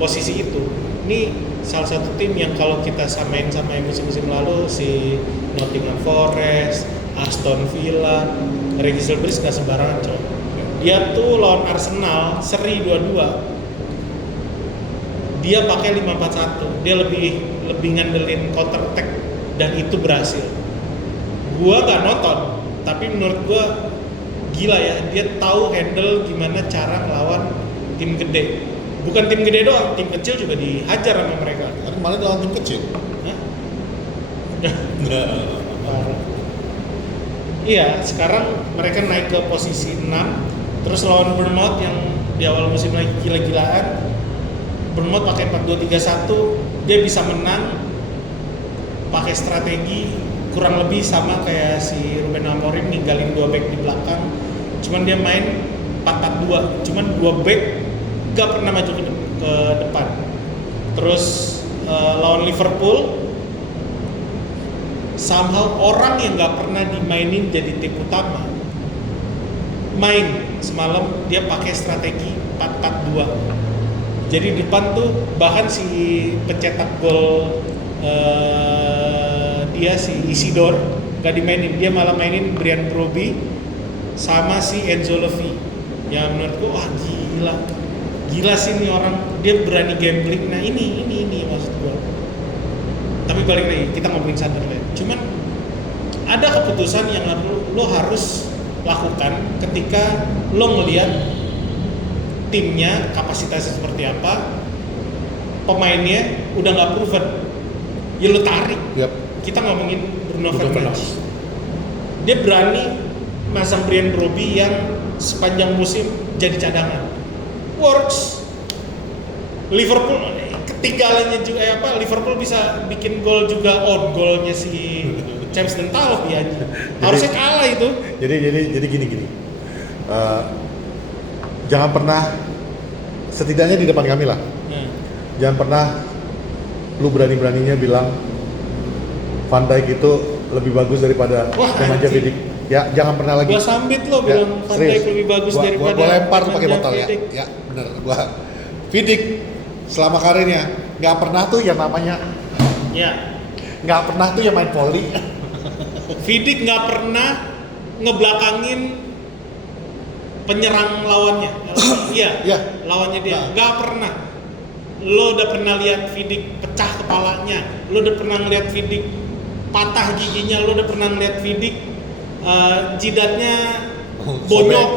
posisi itu. Ini salah satu tim yang kalau kita samain sama yang musim-musim lalu si Nottingham Forest, Aston Villa, Regis Silvestri nggak sembarangan coy. Dia tuh lawan Arsenal seri 2-2. Dia pakai 5-4-1. Dia lebih ngandelin counter attack dan itu berhasil. Gua nggak nonton, tapi menurut gua gila ya, dia tahu handle gimana cara ngelawan tim gede. Bukan tim gede doang, tim kecil juga dihajar sama mereka. Kan kemarin lawan tim kecil. Hah? Parah. Iya, sekarang mereka naik ke posisi 6, terus lawan Bournemouth yang di awal musim lagi gila-gilaan. Bournemouth pakai 4-2-3-1, dia bisa menang pakai strategi kurang lebih sama kayak si Ruben Amorim ninggalin 2 back di belakang. Cuman dia main 4-4-2, cuman 2 back gak pernah maju ke depan. Terus lawan Liverpool somehow orang yang gak pernah dimainin jadi tim utama main semalam, dia pakai strategi 4-4-2. Jadi depan tuh bahkan si pencetak gol dia si Isidore gak dimainin, dia malah mainin Brian Brobby sama si Enzo Levy. Yang menurutku wah gila sih nih orang, dia berani gambling. Nah ini maksud gue. Tapi balik lagi, kita ngomongin Sunderland. Cuman ada keputusan yang lo harus lakukan ketika lo ngelihat timnya kapasitasnya seperti apa, pemainnya udah nggak proven, ya lo tarik. Yep. Kita ngomongin Bruno Fernandes. Dia berani masang Brian Brobby yang sepanjang musim jadi cadangan. Works. Liverpool ketinggalannya juga Liverpool bisa bikin gol juga on golnya si James Dentalo ya. Harusnya kalah itu. Jadi gini. Jangan pernah, setidaknya di depan kami lah. Jangan pernah lu berani-beraninya bilang Van Dijk itu lebih bagus daripada Nemanja Vidic. Ya, jangan pernah lagi. Gua sambit lo bilang Van Dijk lebih bagus daripada gua lempar tuh pakai botol Vidic. ya. Ya, bener. Vidic selama karirnya nggak pernah tuh yang namanya nggak pernah tuh yang main volley. Vidic nggak pernah ngebelakangin penyerang lawannya. Iya, lawannya dia nggak pernah. Lo udah pernah lihat Vidic pecah kepalanya, lo udah pernah ngeliat Vidic patah giginya, lo udah pernah ngeliat Vidic jidatnya bonyok,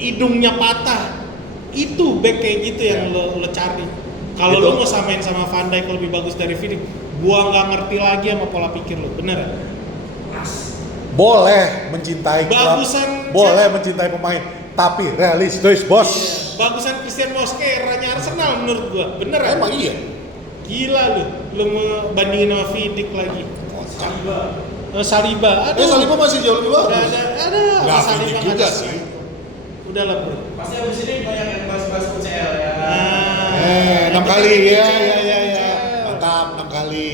hidungnya patah. Itu back kayak gitu yang lo cari. Kalau lo mau samain sama Van Dijk lebih bagus dari Vidic, gua nggak ngerti lagi sama pola pikir lo, bener? Boleh mencintai klub, boleh mencintai pemain, tapi realistis bos. Iya. Bagusan Christian Mosquera-nya Arsenal menurut gua, bener? Emang iya. Gila lo mau bandingin sama Vidic lagi. Saliba. Saliba masih jauh lebih bagus. Ada. Nggak Saliba Vidic juga ada. sih. Udah lah bro. Pasti abis ini banyak yang bahas-bahas UCL ya. 6 kali ya. Mantap 6 kali.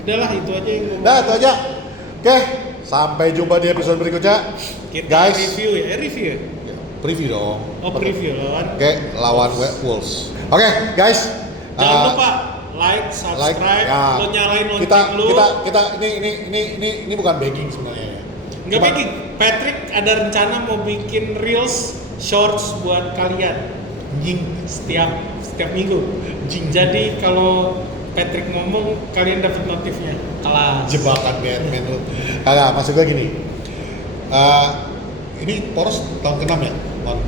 Udah lah itu aja yang gua Nah itu aja. Oke, sampai jumpa di episode berikutnya. Kita Guys, review ya, review ya. preview dong. Oh, preview lawan. Oke, lawan Wolves. Oke, guys. Jangan lupa like, subscribe, ya. lo nyalain lonceng kita lu. ini bukan begging sebenarnya. Nggak bikin. Patrick ada rencana mau bikin reels, shorts buat kalian Anjing. setiap minggu. Jadi kalau Patrick ngomong, kalian dapat notifnya. Kelas. Jebakan Batman lu. Kagak, maksud gue gini. Ini Poros tahun ke-6 ya? Mon?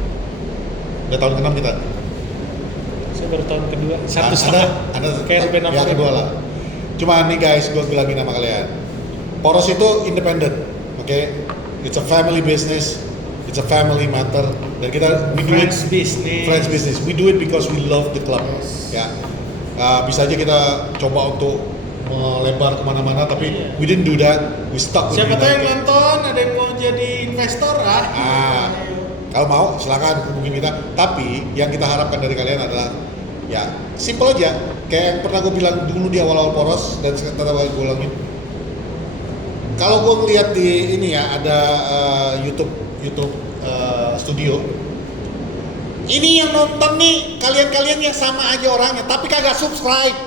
Udah tahun ke-6 kita. Saya baru tahun kedua. Satu Ada setengah. Kayak Ruben ya Amorim. kedua lah. Cuma nih guys, gue bilangin sama kalian. Poros itu independen, oke? It's a family business, it's a family matter, dan kita we do it friends business. We do it because we love the club. Ya, bisa aja kita coba untuk melebar kemana-mana, tapi we didn't do that. We stuck with Siapa tahu yang United. nonton, ada yang mau jadi investor Kalau mau silakan hubungin kita. Tapi yang kita harapkan dari kalian adalah ya simple aja. Kayak yang pernah gue bilang dulu di awal-awal Poros dan sekarang gue ulangin. Kalau gue ngeliat di ini ya ada YouTube studio. Ini yang nonton nih kalian yang sama aja orangnya, tapi kagak subscribe.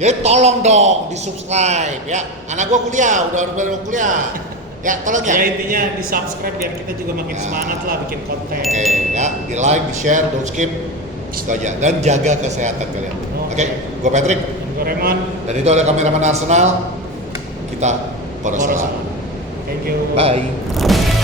Jadi tolong dong di subscribe ya. Anak gue kuliah, udah kuliah. Ya tolong ya. Ya intinya di subscribe biar kita juga makin semangat lah bikin konten. Oke, ya, di like, di share, don't skip, itu aja. Dan jaga kesehatan kalian. Oke, gue Patrick. Gue Raymond. Dan itu ada kameramen Arsenal. Kita Poros. Thank you. Bye.